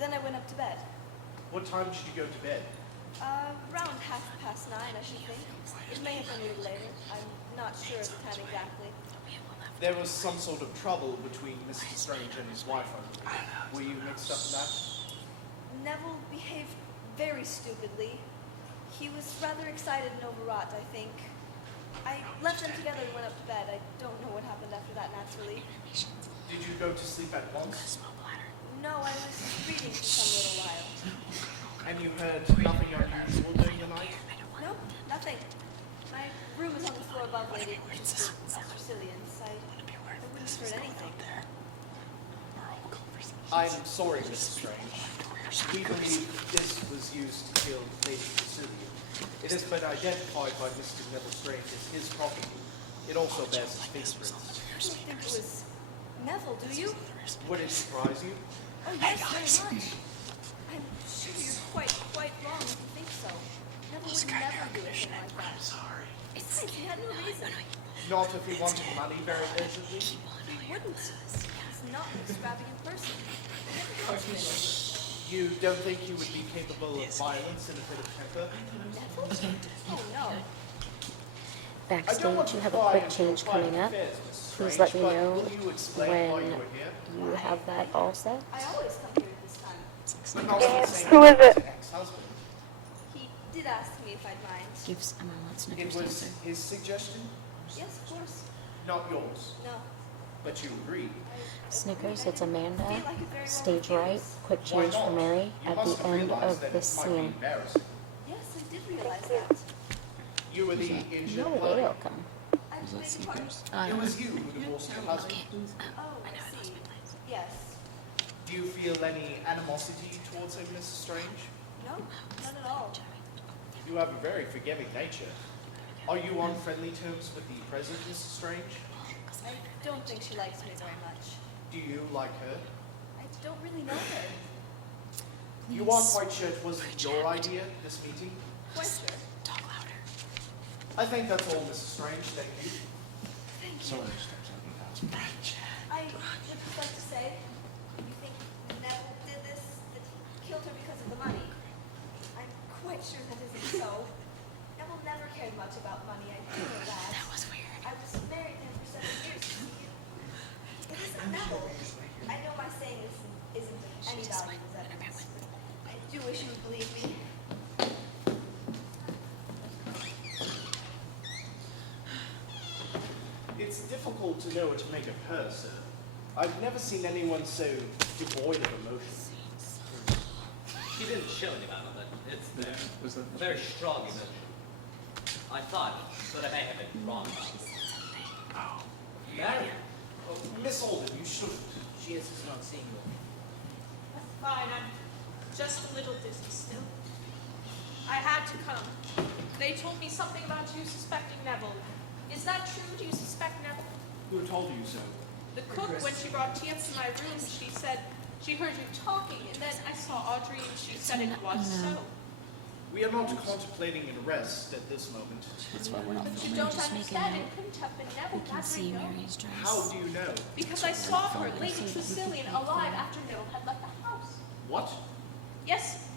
Then I went up to bed. What time did you go to bed? Around 9:30, I should think. It may have been a little later. I'm not sure of the time exactly. There was some sort of trouble between Mr. Strange and his wife, I believe. Were you mixed up in that? Neville behaved very stupidly. He was rather excited and overwrought, I think. I left them together and went up to bed. I don't know what happened after that, naturally. Did you go to sleep at once? No, I was reading for some little while. And you heard nothing unusual during the night? No, nothing. My room is on the floor above Lady Tressilian's. I wouldn't have heard anything. I'm sorry, Mrs. Strange. We believe this was used to kill Lady Cecilia. It has been identified by Mr. Neville Strange as his property. It also bears his fingerprints. I don't think it was Neville, do you? Would it surprise you? Oh, yes, very much. I'm sure you're quite wrong if you think so. Neville would never do anything like that. I'm sorry. Besides, he had no reason. Not if he wanted money very urgently. He wouldn't. He's not an extravagant person. He never goes middle. You don't think he would be capable of violence in a fit of temper? Neville? Oh, no. Backstage, you have a quick change coming up. Please let me know when you have that all set. I always come here at this time. Who is it? Ex-husband. He did ask me if I'd mind. Gives Emma wants It Snickers was dancer. his suggestion, Yes, of course. not yours. No. But you agreed. Snickers, it's Amanda. Stage right, quick change for Mary You at must the have end realized of that the it might be scene. embarrassing. Yes, I did realize that. You were the injured You're party. welcome. I beg your pardon? It was you who divorced your husband. Oh, I see. Yes. Do you feel any animosity towards him, Mrs. Strange? No, none at all. You have a very forgiving nature. Are you on friendly terms with the present Mrs. Strange? I don't think she likes me very much. Do you like her? I don't really know her. You are quite sure it wasn't your idea, this meeting? Quite sure. Talk louder. I think that's all, Mrs. Strange. Thank you. Thank you. Sorry, steps out of the house. I would just like to say, you think Neville did this, that he killed her because of the money? I'm quite sure that isn't so. Neville never cared much about money, I do know that. That was weird. I was married to him for 7 years. It isn't Neville. I know my saying this isn't of any value as evidence, but I do wish you would believe me. It's difficult to know what to make of her, sir. I've never seen anyone so devoid of emotion. She didn't show any battle, but it's there. Was that A very strong emotion. I thought, but I may have been wrong. Mary? Oh, Miss Alden, you shouldn't. She insists on seeing you. That's fine, I'm just a little dizzy still. I had to come. They told me something about you suspecting Neville. Is that true? Do you suspect Neville? Who told you so? The cook, when she brought tea up to my room, she said she heard you talking, and then I saw Audrey and she said it was so. We are not contemplating an arrest at this moment. That's why we're not But you filming, don't just making understand, it. it couldn't have been Neville, We can that I see know. Mary's dress. How do you know? Because I saw her, Lady Tressilian, alive after Neville had left the house. What? Yes.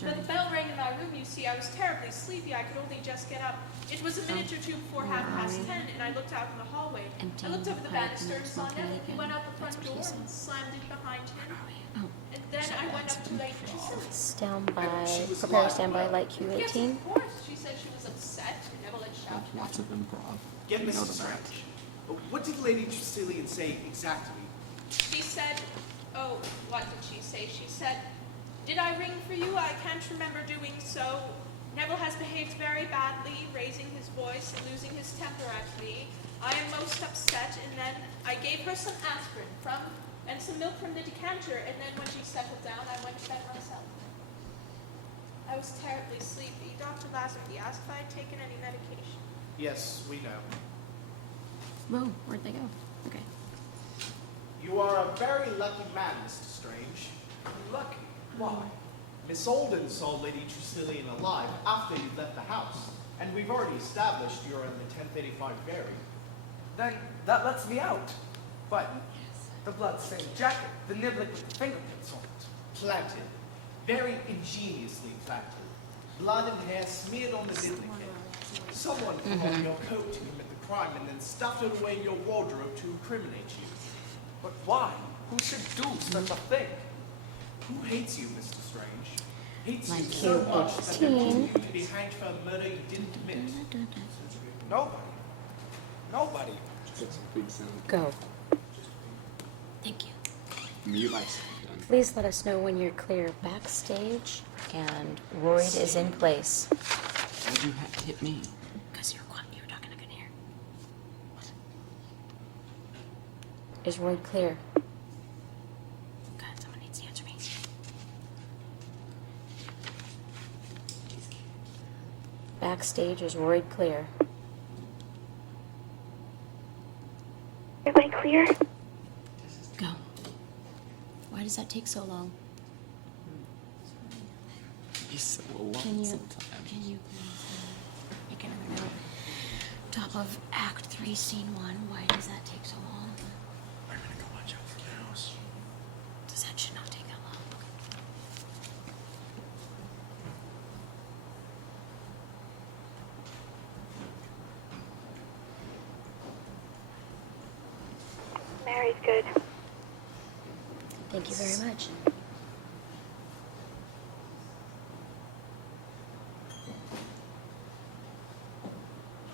When the bell rang in my room, you see, I was terribly sleepy. I could only just get up. It was a minute or two before 10:30, and I looked out in the hallway. I looked over the banister and saw Neville. He went out the front door and slammed it behind him. And then I went up to Lady Tressilian. Stand by, prepare to stand by, light Yes, Q18. of course. She said she was upset. Neville had shouted. Lots of improv. Get You know Mrs. the back. Strange. What did Lady Tressilian say exactly? She said, oh, what did she say? She said, did I ring for you? I can't remember doing so. Neville has behaved very badly, raising his voice and losing his temper at me. I am most upset, and then I gave her some aspirin and some milk from the decanter, and then when she settled down, I went to bed myself. I was terribly sleepy. Dr. Lazarus asked if I had taken any medication. Yes, we know. Whoa, where'd they go? Okay. You are a very lucky man, Mr. Strange. Lucky? Why? Miss Alden saw Lady Tressilian alive after you left the house, and we've already established you're in the 1035 ferry. Then that lets me out. But the blood-stained jacket, the niblick with the fingerprints on it, planted, very ingeniously planted. Blood and hair smeared on the niblick head. Someone put on your coat to commit the crime and then stuffed it away in your wardrobe to incriminate you. But why? Who should do such a thing? Who hates you, Mr. Strange? Hates you so much that they want you to be hanged for a murder you didn't commit. Nobody. Nobody. Go. Thank you. Mute myself. Please let us know when you're clear backstage and Royd is in place. Why'd you hit me? Because you're quiet. You're not going to hear. Is Royd clear? God, someone needs to answer me. backstage is roid clear. Everybody clear? Go. Why does that take so long? He's so alone Can you sometimes. make another note? Top of Act 3, Scene 1. Why does that take so long? I'm gonna go watch out for the house. That should not take that long. Mary's good. Thank you very much.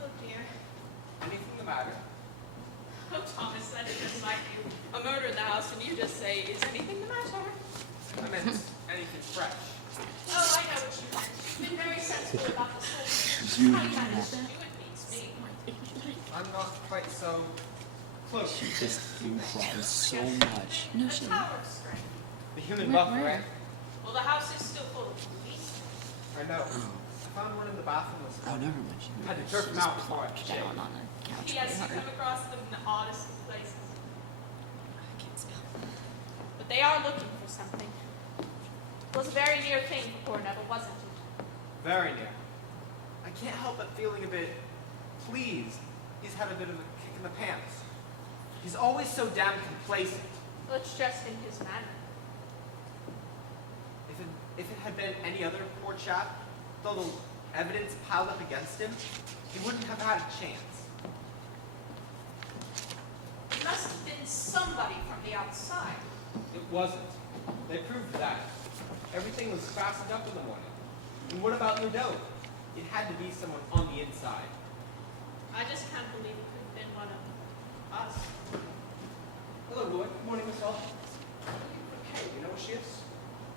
Oh dear. Anything the matter? Oh, Thomas, that is just like you. A murder in the house, and you just say, is anything the matter? I meant anything fresh. Oh, I know what you meant. You've been very sensible about this whole thing. You How you do managed to that. do it beats me. I'm not quite so close. She just improves so much. No, The she tower of strength. The human Where- buffer, where? eh? Well, the house is still full of police. I know. I found one in the bathroom this Oh, morning. never mind. She Had to just jerk him out before I plopped shaved. down on the couch Yes, pretty you hard. come across them in the oddest of places. I can't spell. But they are looking for something. It was a very near thing for poor Neville, wasn't it? Very near. I can't help but feeling a bit pleased. He's had a bit of a kick in the pants. He's always so damn complacent. Well, it's just in his manner. If it had been any other poor chap, though the evidence piled up against him, he wouldn't have had a chance. It must have been somebody from the outside. It wasn't. They proved that. Everything was fastened up in the morning. And what about your dough? It had to be someone on the inside. I just can't believe it could have been one of us. Hello, Lloyd. Good morning, Miss Hall. Hey, you know where she is?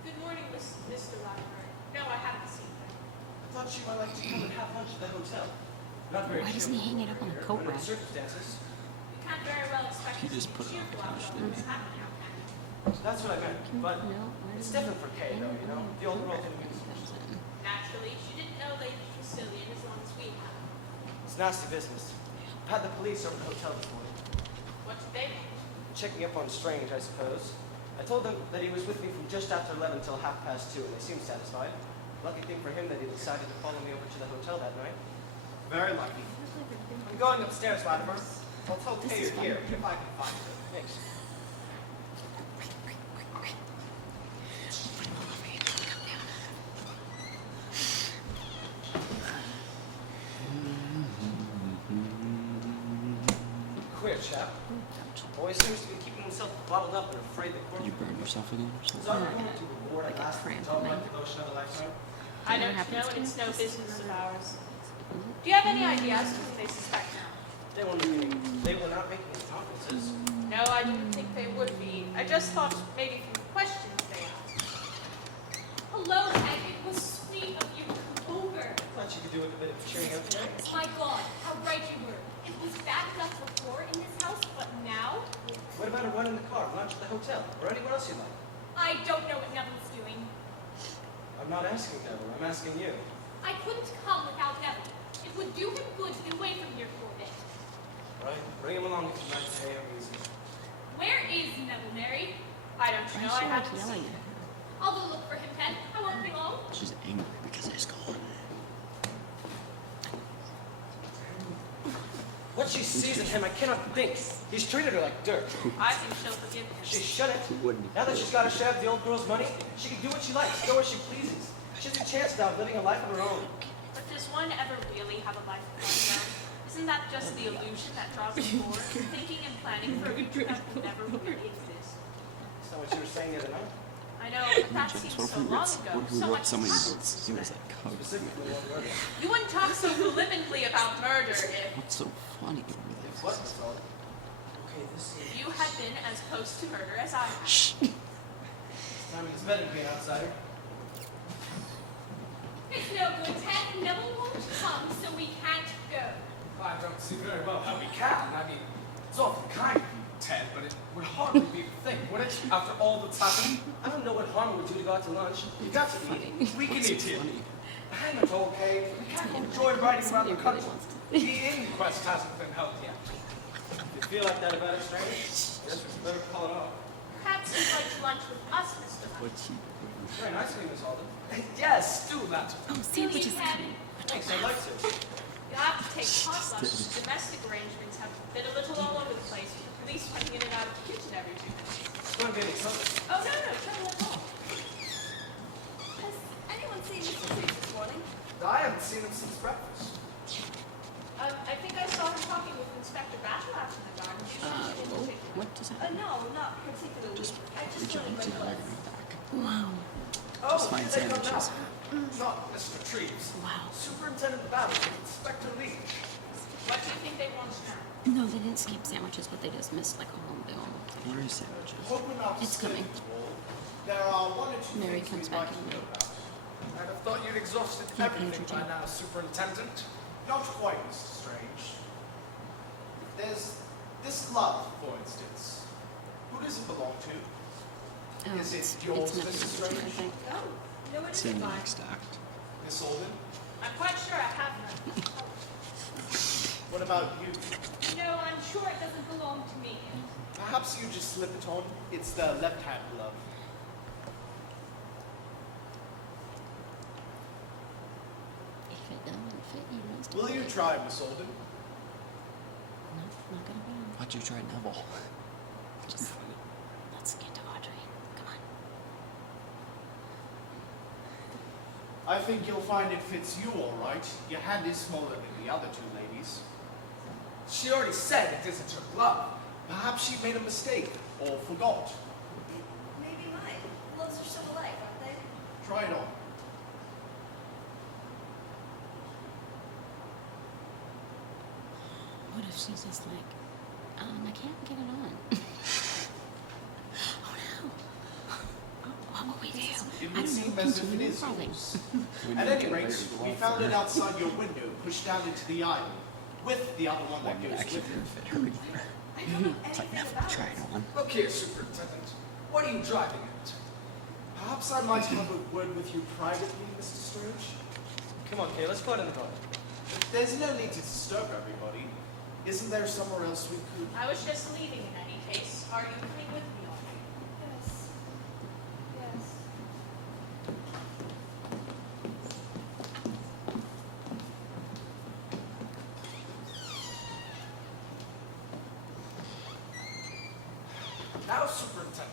Good morning, Mr. Latimer. No, I haven't seen her. I thought she might like to come and have lunch at the hotel. Not very Why doesn't he hang it up on a coat under the rack? circumstances. You can't very well expect He us just to put it be on the cheerful couch, after didn't what's he? happening out there. That's what I meant. But No, where it's does different for Kay, though, you know? The old world didn't use it. Naturally, she didn't know Lady Tressilian as long as we have. It's nasty business. I've had the police over the hotel this morning. What did they want? Checking up on Strange, I suppose. I told them that he was with me from just after 11 till 2:30, and they seemed satisfied. Lucky thing for him that he decided to follow me over to the hotel that night. Very lucky. I'm going upstairs, Latimer. I'll tell Kay you're here, if I can find her. Thanks. Queer chap. Always seems to be keeping himself bottled up and afraid the court. You burned yourself again or Is something? that going to reward a last cramp job in like my- devotion of a lifetime? I don't know, and it's no business of ours. Do you have any idea as to whom they suspect now? They were not making any conferences. No, I didn't think they would be. I just thought maybe from the questions they asked. Hello, Ted. It was sweet of you to come over. Thought you could do with a bit of cheering up today. My God, how right you were. It was bad enough before in this house, but now? What about a run in the car, lunch at the hotel, or anywhere else you like? I don't know what Neville's doing. I'm not asking Neville, I'm asking you. I couldn't come without Neville. It would do him good to be away from here for a bit. Right? Bring him along if you might say a reason. Where is Neville, Mary? I don't Why know, is I she like haven't yelling seen at him. her? I'll go look for him, Ted. I won't be long. She's angry because I called. What she sees in him, I cannot think. He's treated her like dirt. I think she'll forgive him. She shouldn't. Wouldn't. Now that she's got a share of the old girl's money, she can do what she likes, go where she pleases. She has a chance now of living a life of her own. But does one ever really have a life of one's own? Isn't that just the illusion that draws us forward, thinking and planning for a future that will never really exist? That's not what you were saying the other night. I know, but that seems so long ago. What if we So wrote much somebody happened. else? It was like covered. Specifically one murder. You wouldn't talk so flippantly about murder if What's so funny over there? What, Miss Hall? Okay, this is... you had been as close to murder as I have. Time is better to be an outsider. It's no good, Ted. Neville won't come, so we can't go. I don't see very well how we can. I mean, it's awfully kind of you, Ted, but it would hardly be the thing, would it? After all that's happened? I don't know what harm it would do to go out to lunch. You got to eat. We can eat here. Hang it all, Kay. We can't go joyriding around the country. The inquest hasn't been held yet. You feel like that about it, strange? Guess we better call it off. Perhaps you'd like to lunch with us, Mr. Hunt. Very nice of you, Miss Alden. Yes, do that. Oh, sandwiches coming. Thanks, I'd like to. You have to take pause. Domestic arrangements have been a little all over the place. Police running in and out of the kitchen every 2 minutes. It's going to be any trouble. Oh, no, trouble at all. Has anyone seen Mr. Treves this morning? I haven't seen him since breakfast. I think I saw him talking with Inspector Battle out in the garden. What does that No, not particularly. I just Reach out really to the like ivory back. Wow. Oh, Just find here they come sandwiches. now. Not Mr. Treves. Wow. Superintendent Battle, Inspector Leach. What do you think they want now? No, they didn't skip sandwiches, but they just missed like a whole meal. What are sandwiches? Hoping not to It's skip coming. the wall. There are one or two Mary things comes we'd back like to in. know about. I'd have thought you'd exhausted Yeah, everything by Andrew, now, Superintendent. Not quite, Mr. Strange. There's this glove, for instance. Who does it belong to? Oh, Is it it's yours, nothing, Mrs. I Strange? think. No, no, it It's in isn't the mine. next act. Miss Alden? I'm quite sure I have none. What about you? No, I'm sure it doesn't belong to me. Perhaps you just slip it on. It's the left-hand glove. If it doesn't fit you, must Will you try, Miss Alden? No, not gonna be. Why'd you try Neville? Just let's get to Audrey. Come on. I think you'll find it fits you all right. Your hand is smaller than the other two ladies. She already said it isn't her glove. Perhaps she made a mistake or forgot. Maybe mine. Gloves are so alike, aren't they? Try it on. What if she's just like, I can't get it on. Oh no. Oh, we do. It I would don't seem know. as if it Continue is crawling. yours. We At need any to rate, get rid we of found the it glove outside your window, pushed down into the aisle, with the other one that One goes actually with didn't it. fit her either. I don't know It's like, anything Neville, about try it. it on. Look here, Superintendent. What are you driving at? Perhaps I might have a word with you privately, Mr. Strange? Come on, Kay, let's go out in the garden. There's no need to disturb everybody. Isn't there somewhere else we could? I was just leaving in any case. Are you coming with me, Audrey? Yes. Yes. Now, Superintendent,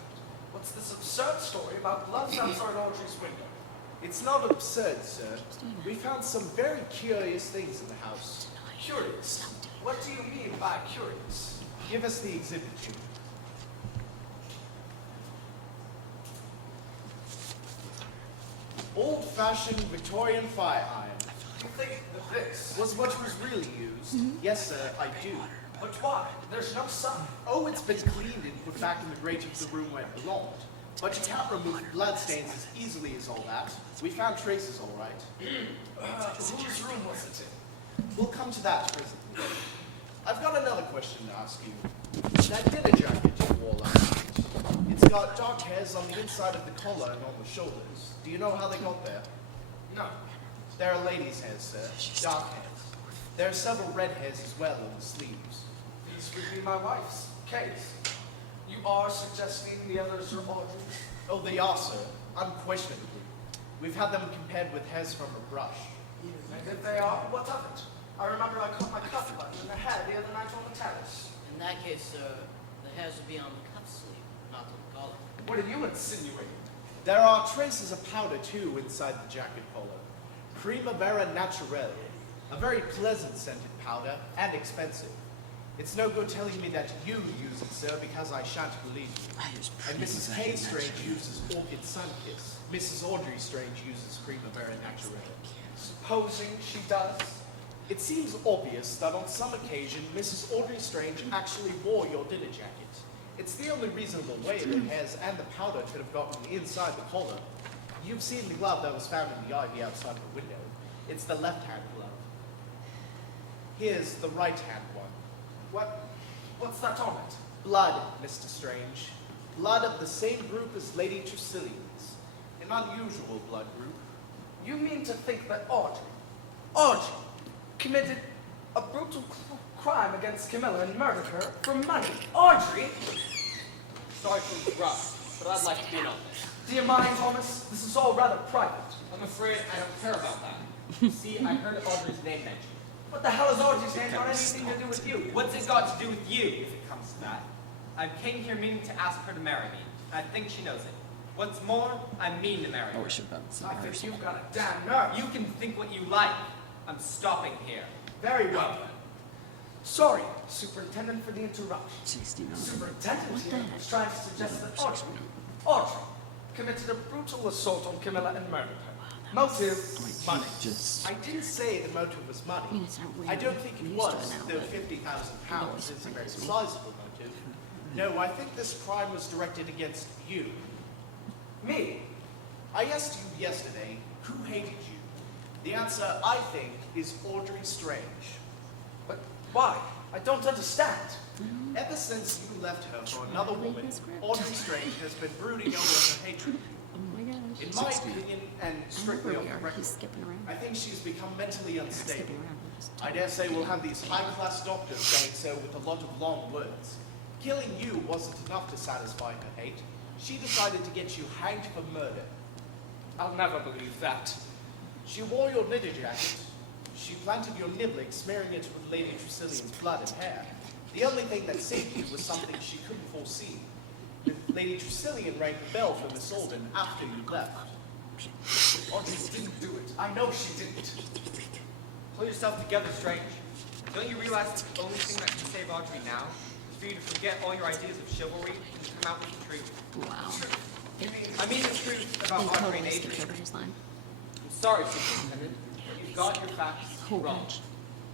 what's this absurd story about gloves outside Audrey's window? It's not absurd, sir. We found some very curious things in the house. Curious? What do you mean by curious? Give us the exhibit, Chief. Old-fashioned Victorian fire iron. You think that this was what was really used? Yes, sir, I do. But why? There's no sun. Oh, it's been cleaned and put back in the grate of the room where it belonged. But you can't remove bloodstains as easily as all that. We found traces, all right. Whose room was it in? We'll come to that presently. I've got another question to ask you. That dinner jacket you wore last night, it's got dark hairs on the inside of the collar and on the shoulders. Do you know how they got there? No. There are ladies' hairs, sir. Dark hairs. There are several red hairs as well on the sleeves. These would be my wife's. Kate. You are suggesting the others are Audrey's? Oh, they are, sir. Unquestionably. We've had them compared with hairs from a brush. And if they are, what of it? I remember I caught my cuff button in the hair the other night on the terrace. In that case, the hairs would be on the cuff sleeve, not on the collar. What are you insinuating? There are traces of powder, too, inside the jacket collar. Primavera Naturelle. A very pleasant scented powder, and expensive. It's no good telling me that you use it, sir, because I shan't believe you. And Mrs. Kay Strange uses Orchid Sunkiss. Mrs. Audrey Strange uses Primavera Naturelle. Supposing she does? It seems obvious that on some occasion, Mrs. Audrey Strange actually wore your dinner jacket. It's the only reasonable way the hairs and the powder could have gotten inside the collar. You've seen the glove that was found in the ivy outside the window. It's the left-hand glove. Here's the right-hand one. What's that on it? Blood, Mr. Strange. Blood of the same group as Lady Tressilian's. An unusual blood group. You mean to think that Audrey, committed a brutal crime against Camilla and murdered her for money? Audrey? Sorry to interrupt, but I'd like to be in on this. Do you mind, Thomas? This is all rather private. I'm afraid I don't care about that. See, I heard Audrey's name mentioned. What the hell has Audrey's name got anything to do with you? What's it got to do with you, if it comes to that? I came here meaning to ask her to marry me. I think she knows it. What's more, I mean to marry her. I think you've got a damn nerve. You can think what you like. I'm stopping here. Very well then. Sorry, Superintendent, for the interruption. 69. Superintendent here was trying to suggest that Audrey committed a brutal assault on Camilla and murdered her. Motive, money. I didn't say the motive was money. I don't think it was, though £50,000 is a very sizable motive. No, I think this crime was directed against you. Me? I asked you yesterday, who hated you? The answer, I think, is Audrey Strange. But why? I don't understand. Ever since you left her for another woman, Audrey Strange has been brooding over her hatred. In my opinion, and strictly off the record, I think she's become mentally unstable. I dare say we'll have these high-class doctors saying so with a lot of long words. Killing you wasn't enough to satisfy her hate. She decided to get you hanged for murder. I'll never believe that. She wore your knitted jacket. She planted your niblick, smearing it with Lady Tressilian's blood and hair. The only thing that saved you was something she couldn't foresee. Lady Tressilian rang the bell for Miss Alden after you left. Audrey didn't do it. I know she didn't. Pull yourself together, Strange. Don't you realize the only thing that can save Audrey now is for you to forget all your ideas of chivalry and come out with the truth? Wow. I mean the truth about Audrey and Adrian. I'm sorry, Superintendent, but you've got your facts wrong.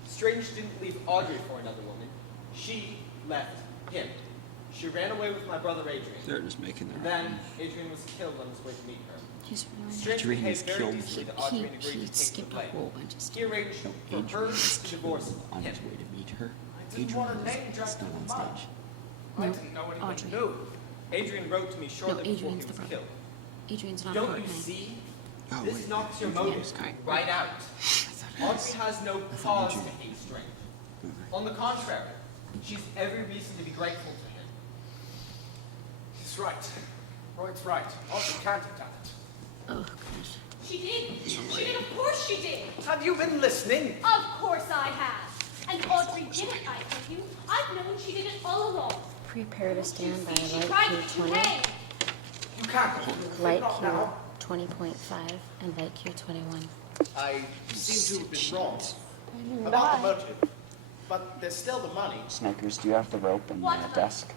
Strange didn't leave Audrey for another woman. She left him. She ran away with my brother Adrian. They're just making their Then Adrian was killed on his way to meet her. Strange Adrian is behaved very killed. decently to Audrey and agreed to take the blame. He arranged for her Adrian is to divorce on him. his way to meet her. I didn't want her name dragged Still through on the mud. stage. I didn't know anything new. Adrian wrote to me shortly before he Adrian's was the brother. killed. Adrian's not Don't her you name. see? Oh, This wait. knocks your motives right out. Audrey has no cause to hate Strange. On the contrary, she's every reason to be grateful to him. He's right. Royd's right. Audrey can't have done it. Oh, gosh. She did. She did, of course she did. Have you been listening? Of course I have. And Audrey didn't, I tell you. I've known she did it all along. Prepare to stand by She light tried Q to 20, hang. You can't. light Not Q now. 20.5, and light Q 21. I seem to have been wrong about the motive, but there's still the money. Snipers, do you have the rope and the desk?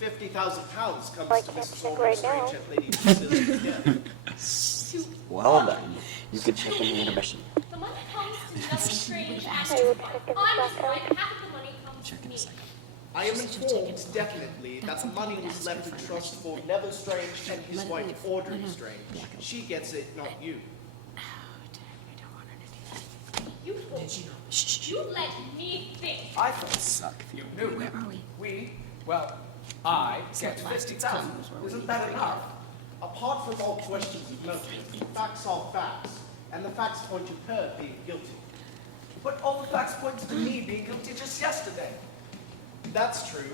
£50,000 comes Like to Mrs. that Alden right Strange now. at Lady Tressilian's death. Well then, you could check in the intermission. The money comes to Nothing Strange I after would check in the I'm second. right, half of the money comes Check to in me. a second. I am informed definitely that the money was left in trust for Neville Strange and his wife Audrey Strange. She gets it, not you. You fool. You let me think. I thought Suck. you knew. Where are we? I So get at last it's 50,000. come, where we Isn't that enough? Apart from all questions of motive, facts are facts, and the facts point to her being guilty. But all the facts point to me being guilty just yesterday. That's true,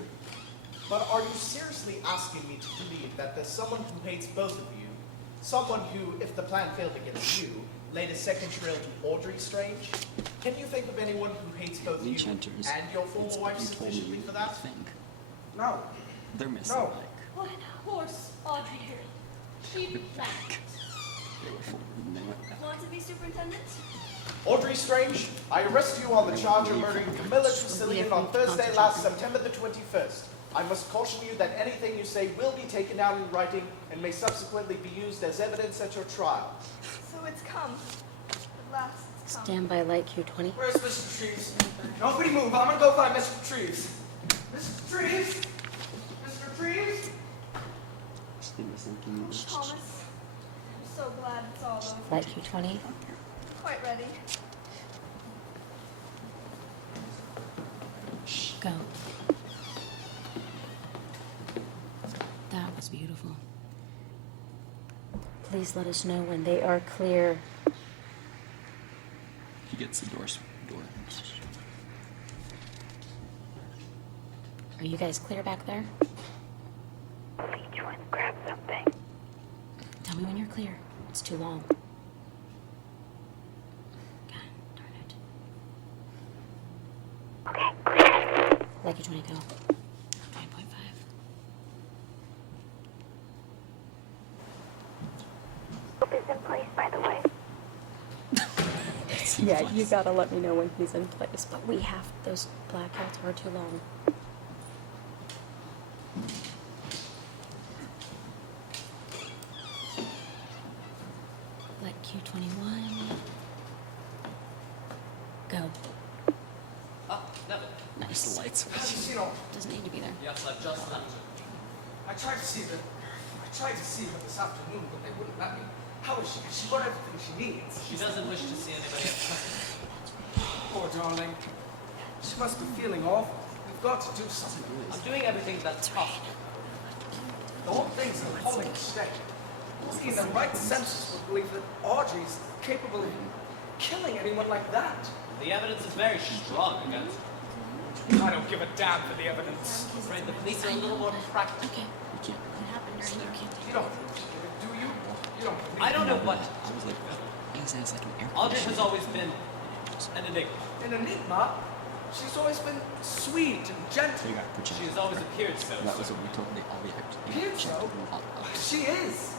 but are you seriously asking me to believe that there's someone who hates both of you, someone who, if the plan failed against you, laid a second trail to Audrey Strange? Can you think of anyone who hates both you Enchanters. and your former It's wife been told me sufficiently for that? think. No. They're missing No. like Of course, Audrey did. She left. 3 or 4 and they went back. Want to be superintendent? Audrey Strange, I arrest you on the charge of murdering Camilla Tressilian on Thursday last September the 21st. I must caution you that anything you say will be taken down in writing and may subsequently be used as evidence at your trial. So it's come. At last, it's come. Stand by light Q 20. Where's Mr. Treves? Nobody move. I'm gonna go find Mr. Treves. Mr. Treves? Mr. Treves? Steve was thinking, Thomas, I'm so glad it's all over. Light Q 20. Quite ready. Go. That was beautiful. Please let us know when they are clear. gets the door. Are you guys clear back there? Each one grab something. Tell me when you're clear. It's too long. God darn it. Okay, clear. Lucky 20 go. 9.5. Hope is in place, by the way. Yeah, you gotta let me know when he's in place. But we have, those blackouts are too long. Let Q21 go. Neville. Nice. The lights. Doesn't need to be there. Yes, I've just left. I tried to see her this afternoon, but they wouldn't let me. How is she? She got everything she needs. She doesn't wish to see anybody at present. Poor darling. She must be feeling awful. We've got to do something. I'm doing everything that's possible. The whole thing's an appalling mistake. Who in their right senses would believe that Audrey's capable of killing anyone like that? The evidence is very strong against her. I don't give a damn for the evidence. I'm afraid the police are a little more practical. Okay. What happened during the You don't. Do you? You don't. I don't know what. I was like an air. Audrey has always been an enigma. An enigma? She's always been sweet and gentle. They got projected. She has always appeared so. That was what we told all the actors. Appeared so? She is.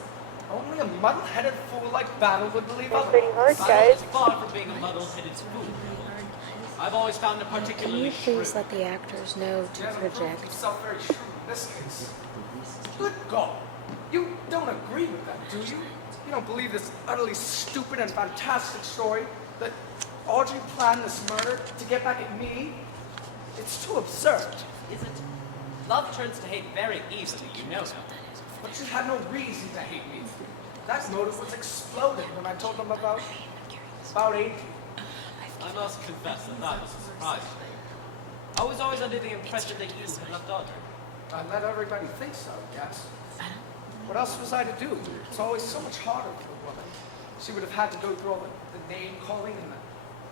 Only a muddle-headed fool like Battle would believe It's pretty hard, Battle guys. is far from being a muddle-headed fool. I've always found her Can particularly you please shrewd. let the actors know to project? Himself very shrewd in this case. Good God. You don't agree with that, do you? You don't believe this utterly stupid and fantastic story that Audrey planned this murder to get back at me? It's too absurd. Isn't it? Love turns to hate very easily, you know that. But she had no reason to hate me. That motive was exploded when I told them about Adrian. I must confess that that was a surprise to me. I was always under the impression that you had loved Audrey. I let everybody think so, yes. What else was I to do? It's always so much harder for a woman. She would have had to go through all the name-calling and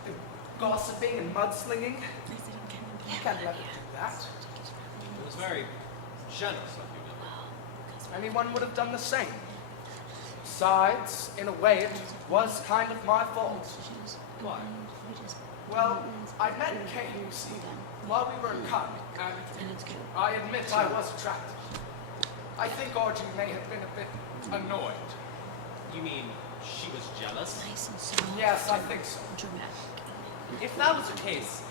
the gossiping and mudslinging. You can't let her do that. It was very generous of you, Neville. Anyone would have done the same. Besides, in a way, it was kind of my fault. Why? Well, I met Kay, you see, while we were in college, and I admit I was attracted. I think Audrey may have been a bit annoyed. You mean she was jealous? Yes, I think so. If that was the case,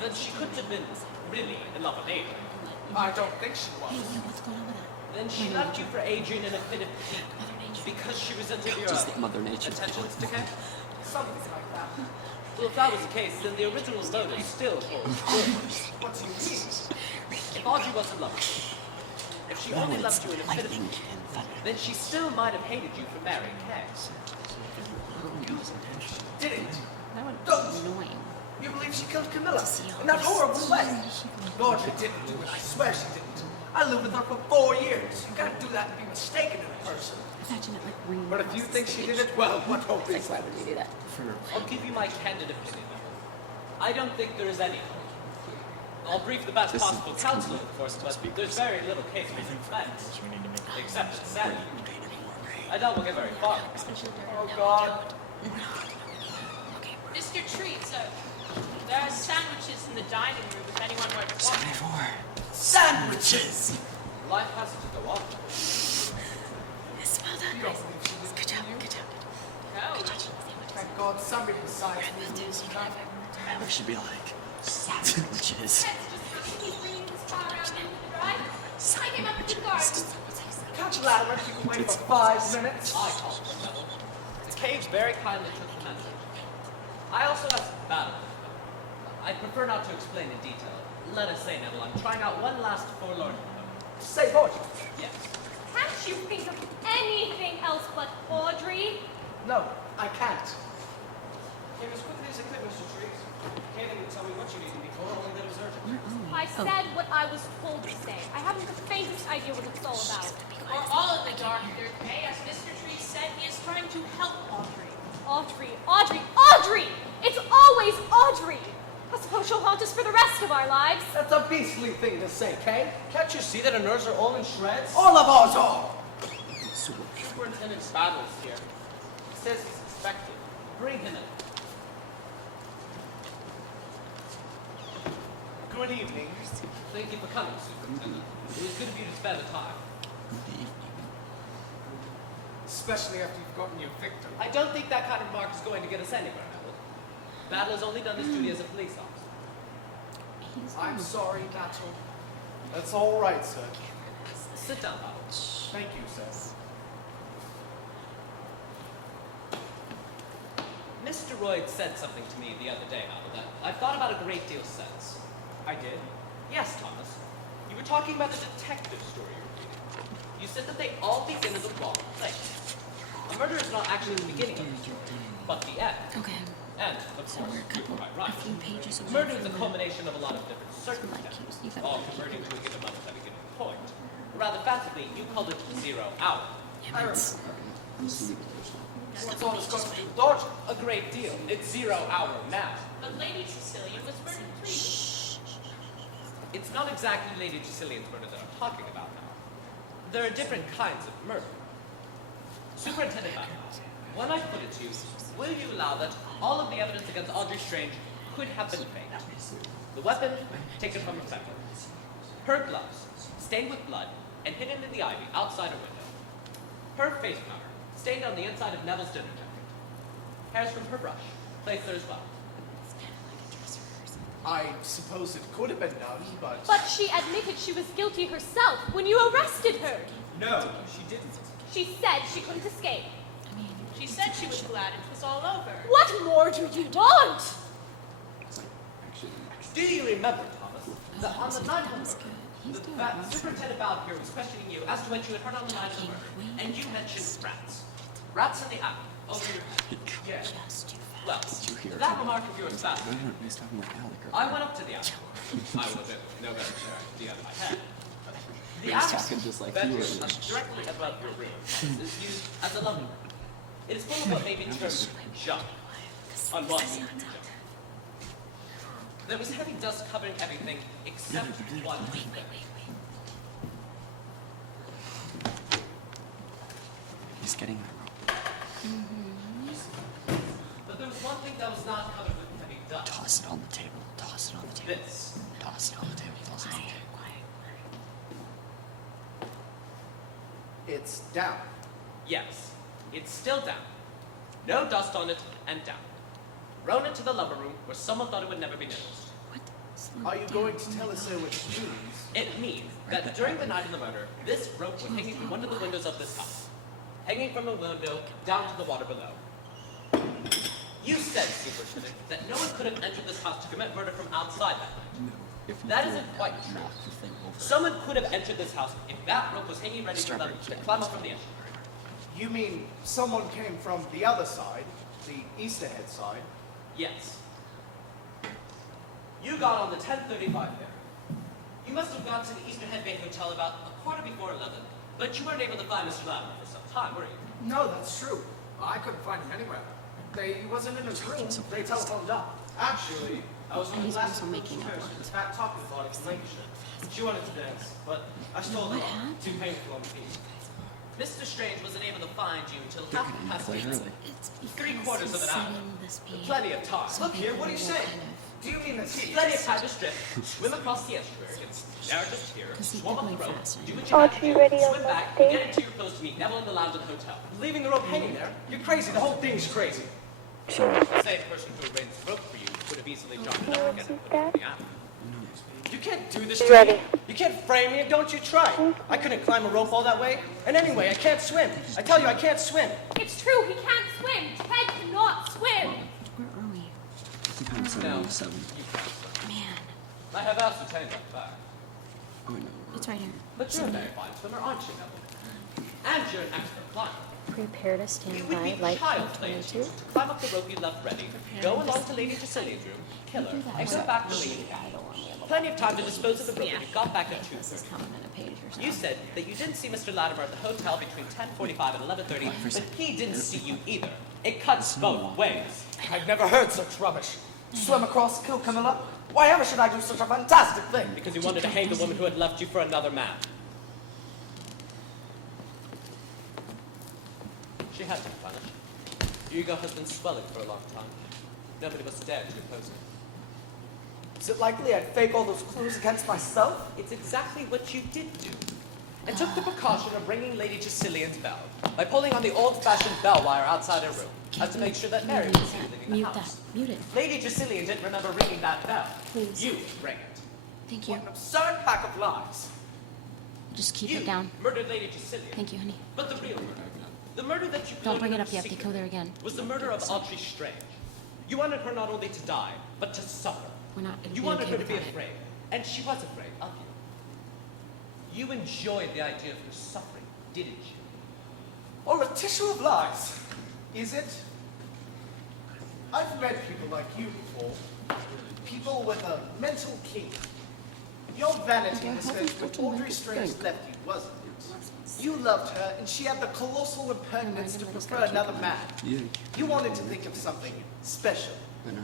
then she couldn't have been really in love with Adrian. I don't think she was. Then she left you for Adrian in a fit of pique because she resented your Just Mother Nature. attentions to Kay? Something like that. Well, if that was the case, then the original motive still holds good. What do you mean? If Audrey was in love with you, if she only loved you in a fit of pique, then she still might have hated you for marrying Kay. Didn't. Don't. Annoying. You believe she killed Camilla in that horrible way? Audrey didn't do it. I swear she didn't. I lived with her for 4 years. You can't do that and be mistaken in a person. Imagine it like ring. But if you think she did it, well, what hope is Why there? would we do that? I'll give you my candid opinion, Neville. I don't think there is any hope. I'll brief the best possible counsel, of course, but there's very little case for defense, except it's sad. I doubt we'll get very far. Oh, God. Mr. Trees, there are sandwiches in the dining room if anyone were to want. Sandwiches! Life has to go on. Yes, well done. Good job. Good job. No. Thank God somebody besides me knows that. We should be like sandwiches. I came up with the guard. Can't you let her keep away for 5 minutes? I called her, Neville. The cage very kindly took the message. I also asked Battle. I'd prefer not to explain in detail. Let us say, Neville, I'm trying out one last forlorn hope. Say what? Yes. Can't you think of anything else but Audrey? No, I can't. Came as quickly as I could, Mr. Trees. Can't even tell me what you needed before, only that it was urgent. I said what I was told to say. I haven't the faintest idea what it's all about. We're all in the dark here, Kay. As Mr. Trees said, he is trying to help Audrey. Audrey, Audrey, Audrey! Audrey! It's always Audrey! I suppose she'll haunt us for the rest of our lives. That's a beastly thing to say, Kay. Can't you see that our nerves are all in shreds? All of ours are! Superintendent Battle's here. He says he's expected. Bring him in. Good evening. Thank you for coming, Superintendent. It was good of you to spare the time. Especially after you've gotten your victim. I don't think that kind of remark is going to get us anywhere, Neville. Battle has only done his duty as a police officer. I'm sorry, Battle. That's all right, sir. Sit down, Battle. Thank you, sir. Mr. Royd said something to me the other day, Battle, that I've thought about a great deal since. I did? Yes, Thomas. You were talking about the detective story you were reading. You said that they all begin in the wrong place. A murder is not actually the beginning of the story, but the end. Okay. And, of So course, we're a couple, you're quite right. a few pages away Murder is from a culmination of a lot of different circumstances, you've got all to keep converging to a given moment at a given point. Rather fancifully, you called it 0 hour. I remember. What's all this got to do with Dodger? A great deal. It's 0 hour now. But Lady Tressilian was murdered 3 weeks. It's not exactly Lady Tressilian's murder that I'm talking about now. There are different kinds of murder. Superintendent Battles, when I put it to you, will you allow that all of the evidence against Audrey Strange could have been faked? The weapon, taken from Rebecca. Her gloves, stained with blood, and hidden in the ivy outside a window. Her face powder, stained on the inside of Neville's dinner jacket. Hairs from her brush, placed there as well. I suppose it could have been done, but... But she admitted she was guilty herself when you arrested her. No, she didn't. She said she couldn't escape. She said she was glad it was all over. What more do you want? Do you remember, Thomas, that on the night of the murder, that Superintendent Ballard here was questioning you as to what you had heard on the night of the murder, and you mentioned rats. Rats in the attic, over your head. Yes. Well, that remark of yours back. I went up to the attic. I was no better idea in my head. The attic bedroom directly above your room is used as a lumber room. It is full of what may be termed junk. Unwanted junk. There was heavy dust covering everything except one thing. He's getting the rope. But there was one thing that was not covered with heavy dust. Toss it on the table. Toss it on the table. This. Toss it on the table. Toss it on the table. It's down. Yes, it's still down. No dust on it and down. Thrown into the lumber room where someone thought it would never be noticed. Are you going to tell us, sir, what it means? It means that during the night of the murder, this rope was hanging from one of the windows of this house. Hanging from a window down to the water below. You said, Superintendent, that no one could have entered this house to commit murder from outside that night. That isn't quite true. Someone could have entered this house if that rope was hanging ready for them to climb up from the estuary. You mean someone came from the other side, the Easterhead side? Yes. You got on the 10:35 there. You must have gone to the Easterhead Bay Hotel about a quarter before 11, but you weren't able to find Mr. Lavender for some time, were you? No, that's true. I couldn't find him anywhere. He wasn't in his room. They telephoned up. Actually, I was on the last also making up person was back talking about it from Lancashire. She wanted to dance, but I stole her off. Too painful on the feet. Mr. Strange wasn't able to find you until half past 8. Three-quarters of an hour. Plenty of time. Look here, what are you saying? Do you mean that he... Plenty of time to strip, swim across the estuary, there just here, swim up the rope, do what you Are have to you do, ready on swim back, stage? and get into your clothes to meet Neville in the lounge of the hotel. Leaving the rope hanging there? You're crazy. The whole thing's crazy. The same person who arranged the rope for you could have easily dropped it down again and put it in the attic. You can't do this You to ready? me. You can't frame me, and don't you try. I couldn't climb a rope all that way. And anyway, I can't swim. I tell you, I can't swim. It's true, he can't swim. Ted cannot swim. Where are we? No, you can't. Man, I have ascertained that fact. it's right here. But you're a very fine swimmer, aren't you, Neville? And you're an expert climber. Prepare to stand It would by, be like child's play to Q22. climb up the rope you left ready, go along to Lady Tressilian's room, kill her, and go back to Lady Plenty of time to dispose of the rope when you got back at 2:30. You said that you didn't see Mr. Latimer at the hotel between 10:45 and 11:30, but he didn't see you either. It cuts both ways. I've never heard such rubbish. Swim across, kill Camilla? Why ever should I do such a fantastic thing? Because you wanted to hang the woman who had left you for another man. She has been punished. Your ego has been swelling for a long time. Nobody must dare to oppose it. Is it likely I'd fake all those clues against myself? It's exactly what you did do. And took the precaution of ringing Lady Tressilian's bell by pulling on the old-fashioned bell wire outside her room, as to make sure that Mary was seen leaving the house. Mute it. Lady Tressilian didn't remember ringing that bell. Please. You rang it. Thank you. What an absurd pack of lies. Just keep You it down. murdered Lady Tressilian. Thank you, honey. But the real murder, the murder that you Don't bring it planned up yet. They secret, go there again. was the murder of Audrey Strange. You wanted her not only to die, but to suffer. We're not going to You be wanted okay her to be without it. afraid, and she was afraid of you. You enjoyed the idea of her suffering, didn't you? All a tissue of lies. Is it? I've met people like you before. People with a mental kink. Your vanity was fed when Audrey Strange left you, wasn't it? You loved her, and she had the colossal impertinence to prefer another man. You wanted to think of something special,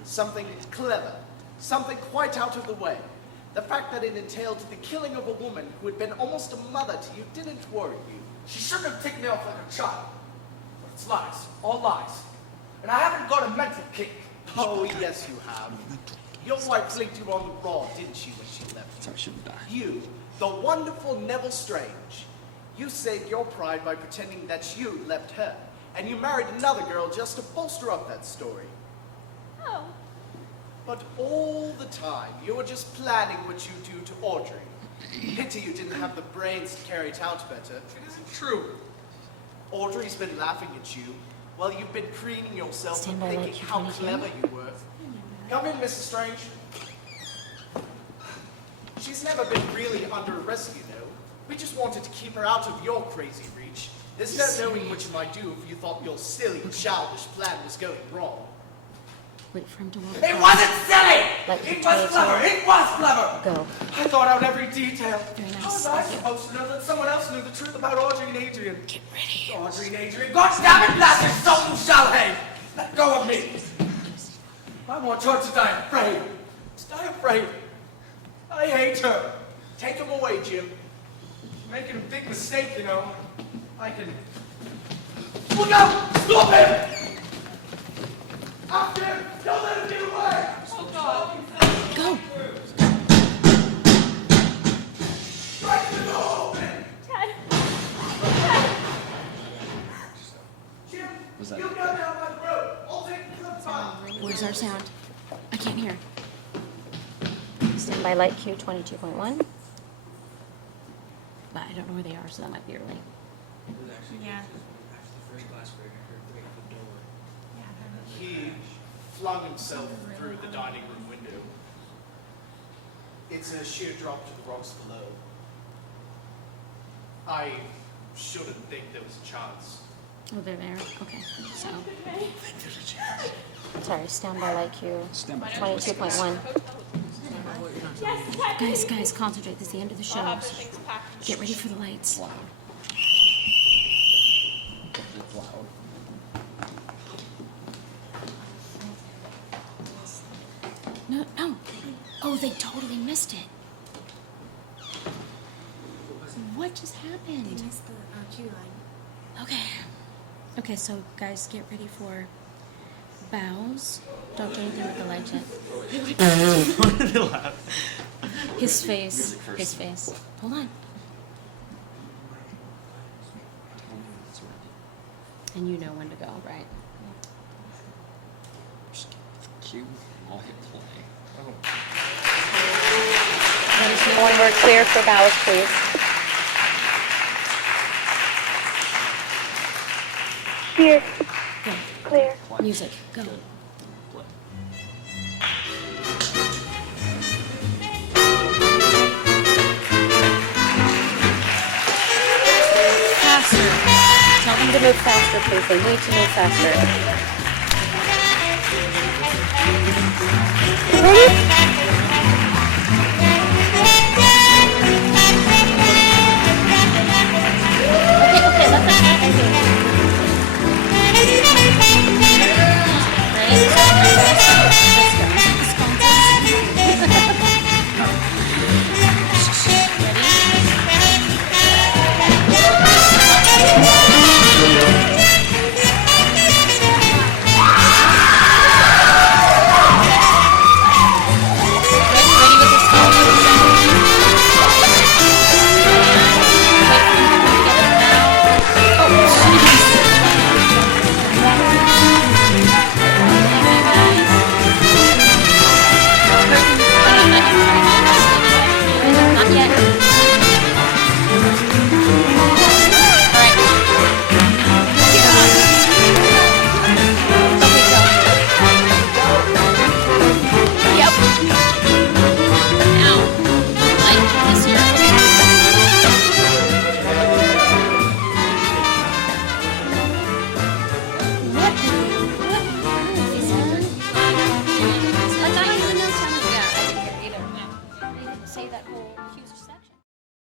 something clever, something quite out of the way. The fact that it entailed the killing of a woman who had been almost a mother to you didn't worry you. She shouldn't have taken me off like a child. But it's lies, all lies. And I haven't got a mental kick. Oh, yes, you have. Your wife linked you on the raw, didn't she, when she left you? So I shouldn't die. You, the wonderful Neville Strange. You saved your pride by pretending that you left her, and you married another girl just to bolster up that story. Oh. But all the time, you were just planning what you do to Audrey. Pity you didn't have the brains to carry it out better. It isn't true. Audrey's been laughing at you while you've been preening yourself Stand and by, thinking like, how 22. clever you were. Come in, Mrs. Strange. She's never been really under arrest, you know. We just wanted to keep her out of your crazy reach. There's no knowing what you might do if you thought your silly, childish plan was going wrong. Wait for him to walk. It wasn't silly! Like It was clever! It was clever! Go. I thought out every detail. Very nice. How was I Thank you. supposed to know that someone else knew the truth about Audrey and Adrian? Get ready. Audrey and Adrian, God damn it, blast your soul, you shall hate! Let go of me! I want her to die afraid. To die afraid. I hate her. Take him away, Jim. You're making a big mistake, you know. I can... Look out! Stop him! After him! Don't let him get away! Oh, God. Go. Break the door open! Ted. Jim, Was that you go down by the road. I'll take the good time. Where's our sound? I can't hear. Stand by, light Q22.1. But I don't know where they are, so that might be early. Yeah. He flung himself through the dining room window. It's a sheer drop to the rocks below. I shouldn't think there was a chance. Oh, they're there. Okay, so. Sorry, stand by, light Q22.1. Yes, Guys, concentrate. This is the end of the show. I'll have the things packed. Get ready for the lights. Loud. It's loud. No. Oh, they totally missed it. What just happened? They missed the cue line. Okay, so guys, get ready for bows. Don't do anything with the light yet. Why did they laugh? His face. Hold on. And you know when to go, right? Cue. I'll hit play. Let us know when we're clear for bows, please. Here. Go. Clear. Music. Go. Faster. Tell them them to move faster, please. They need to move faster. Okay, let's not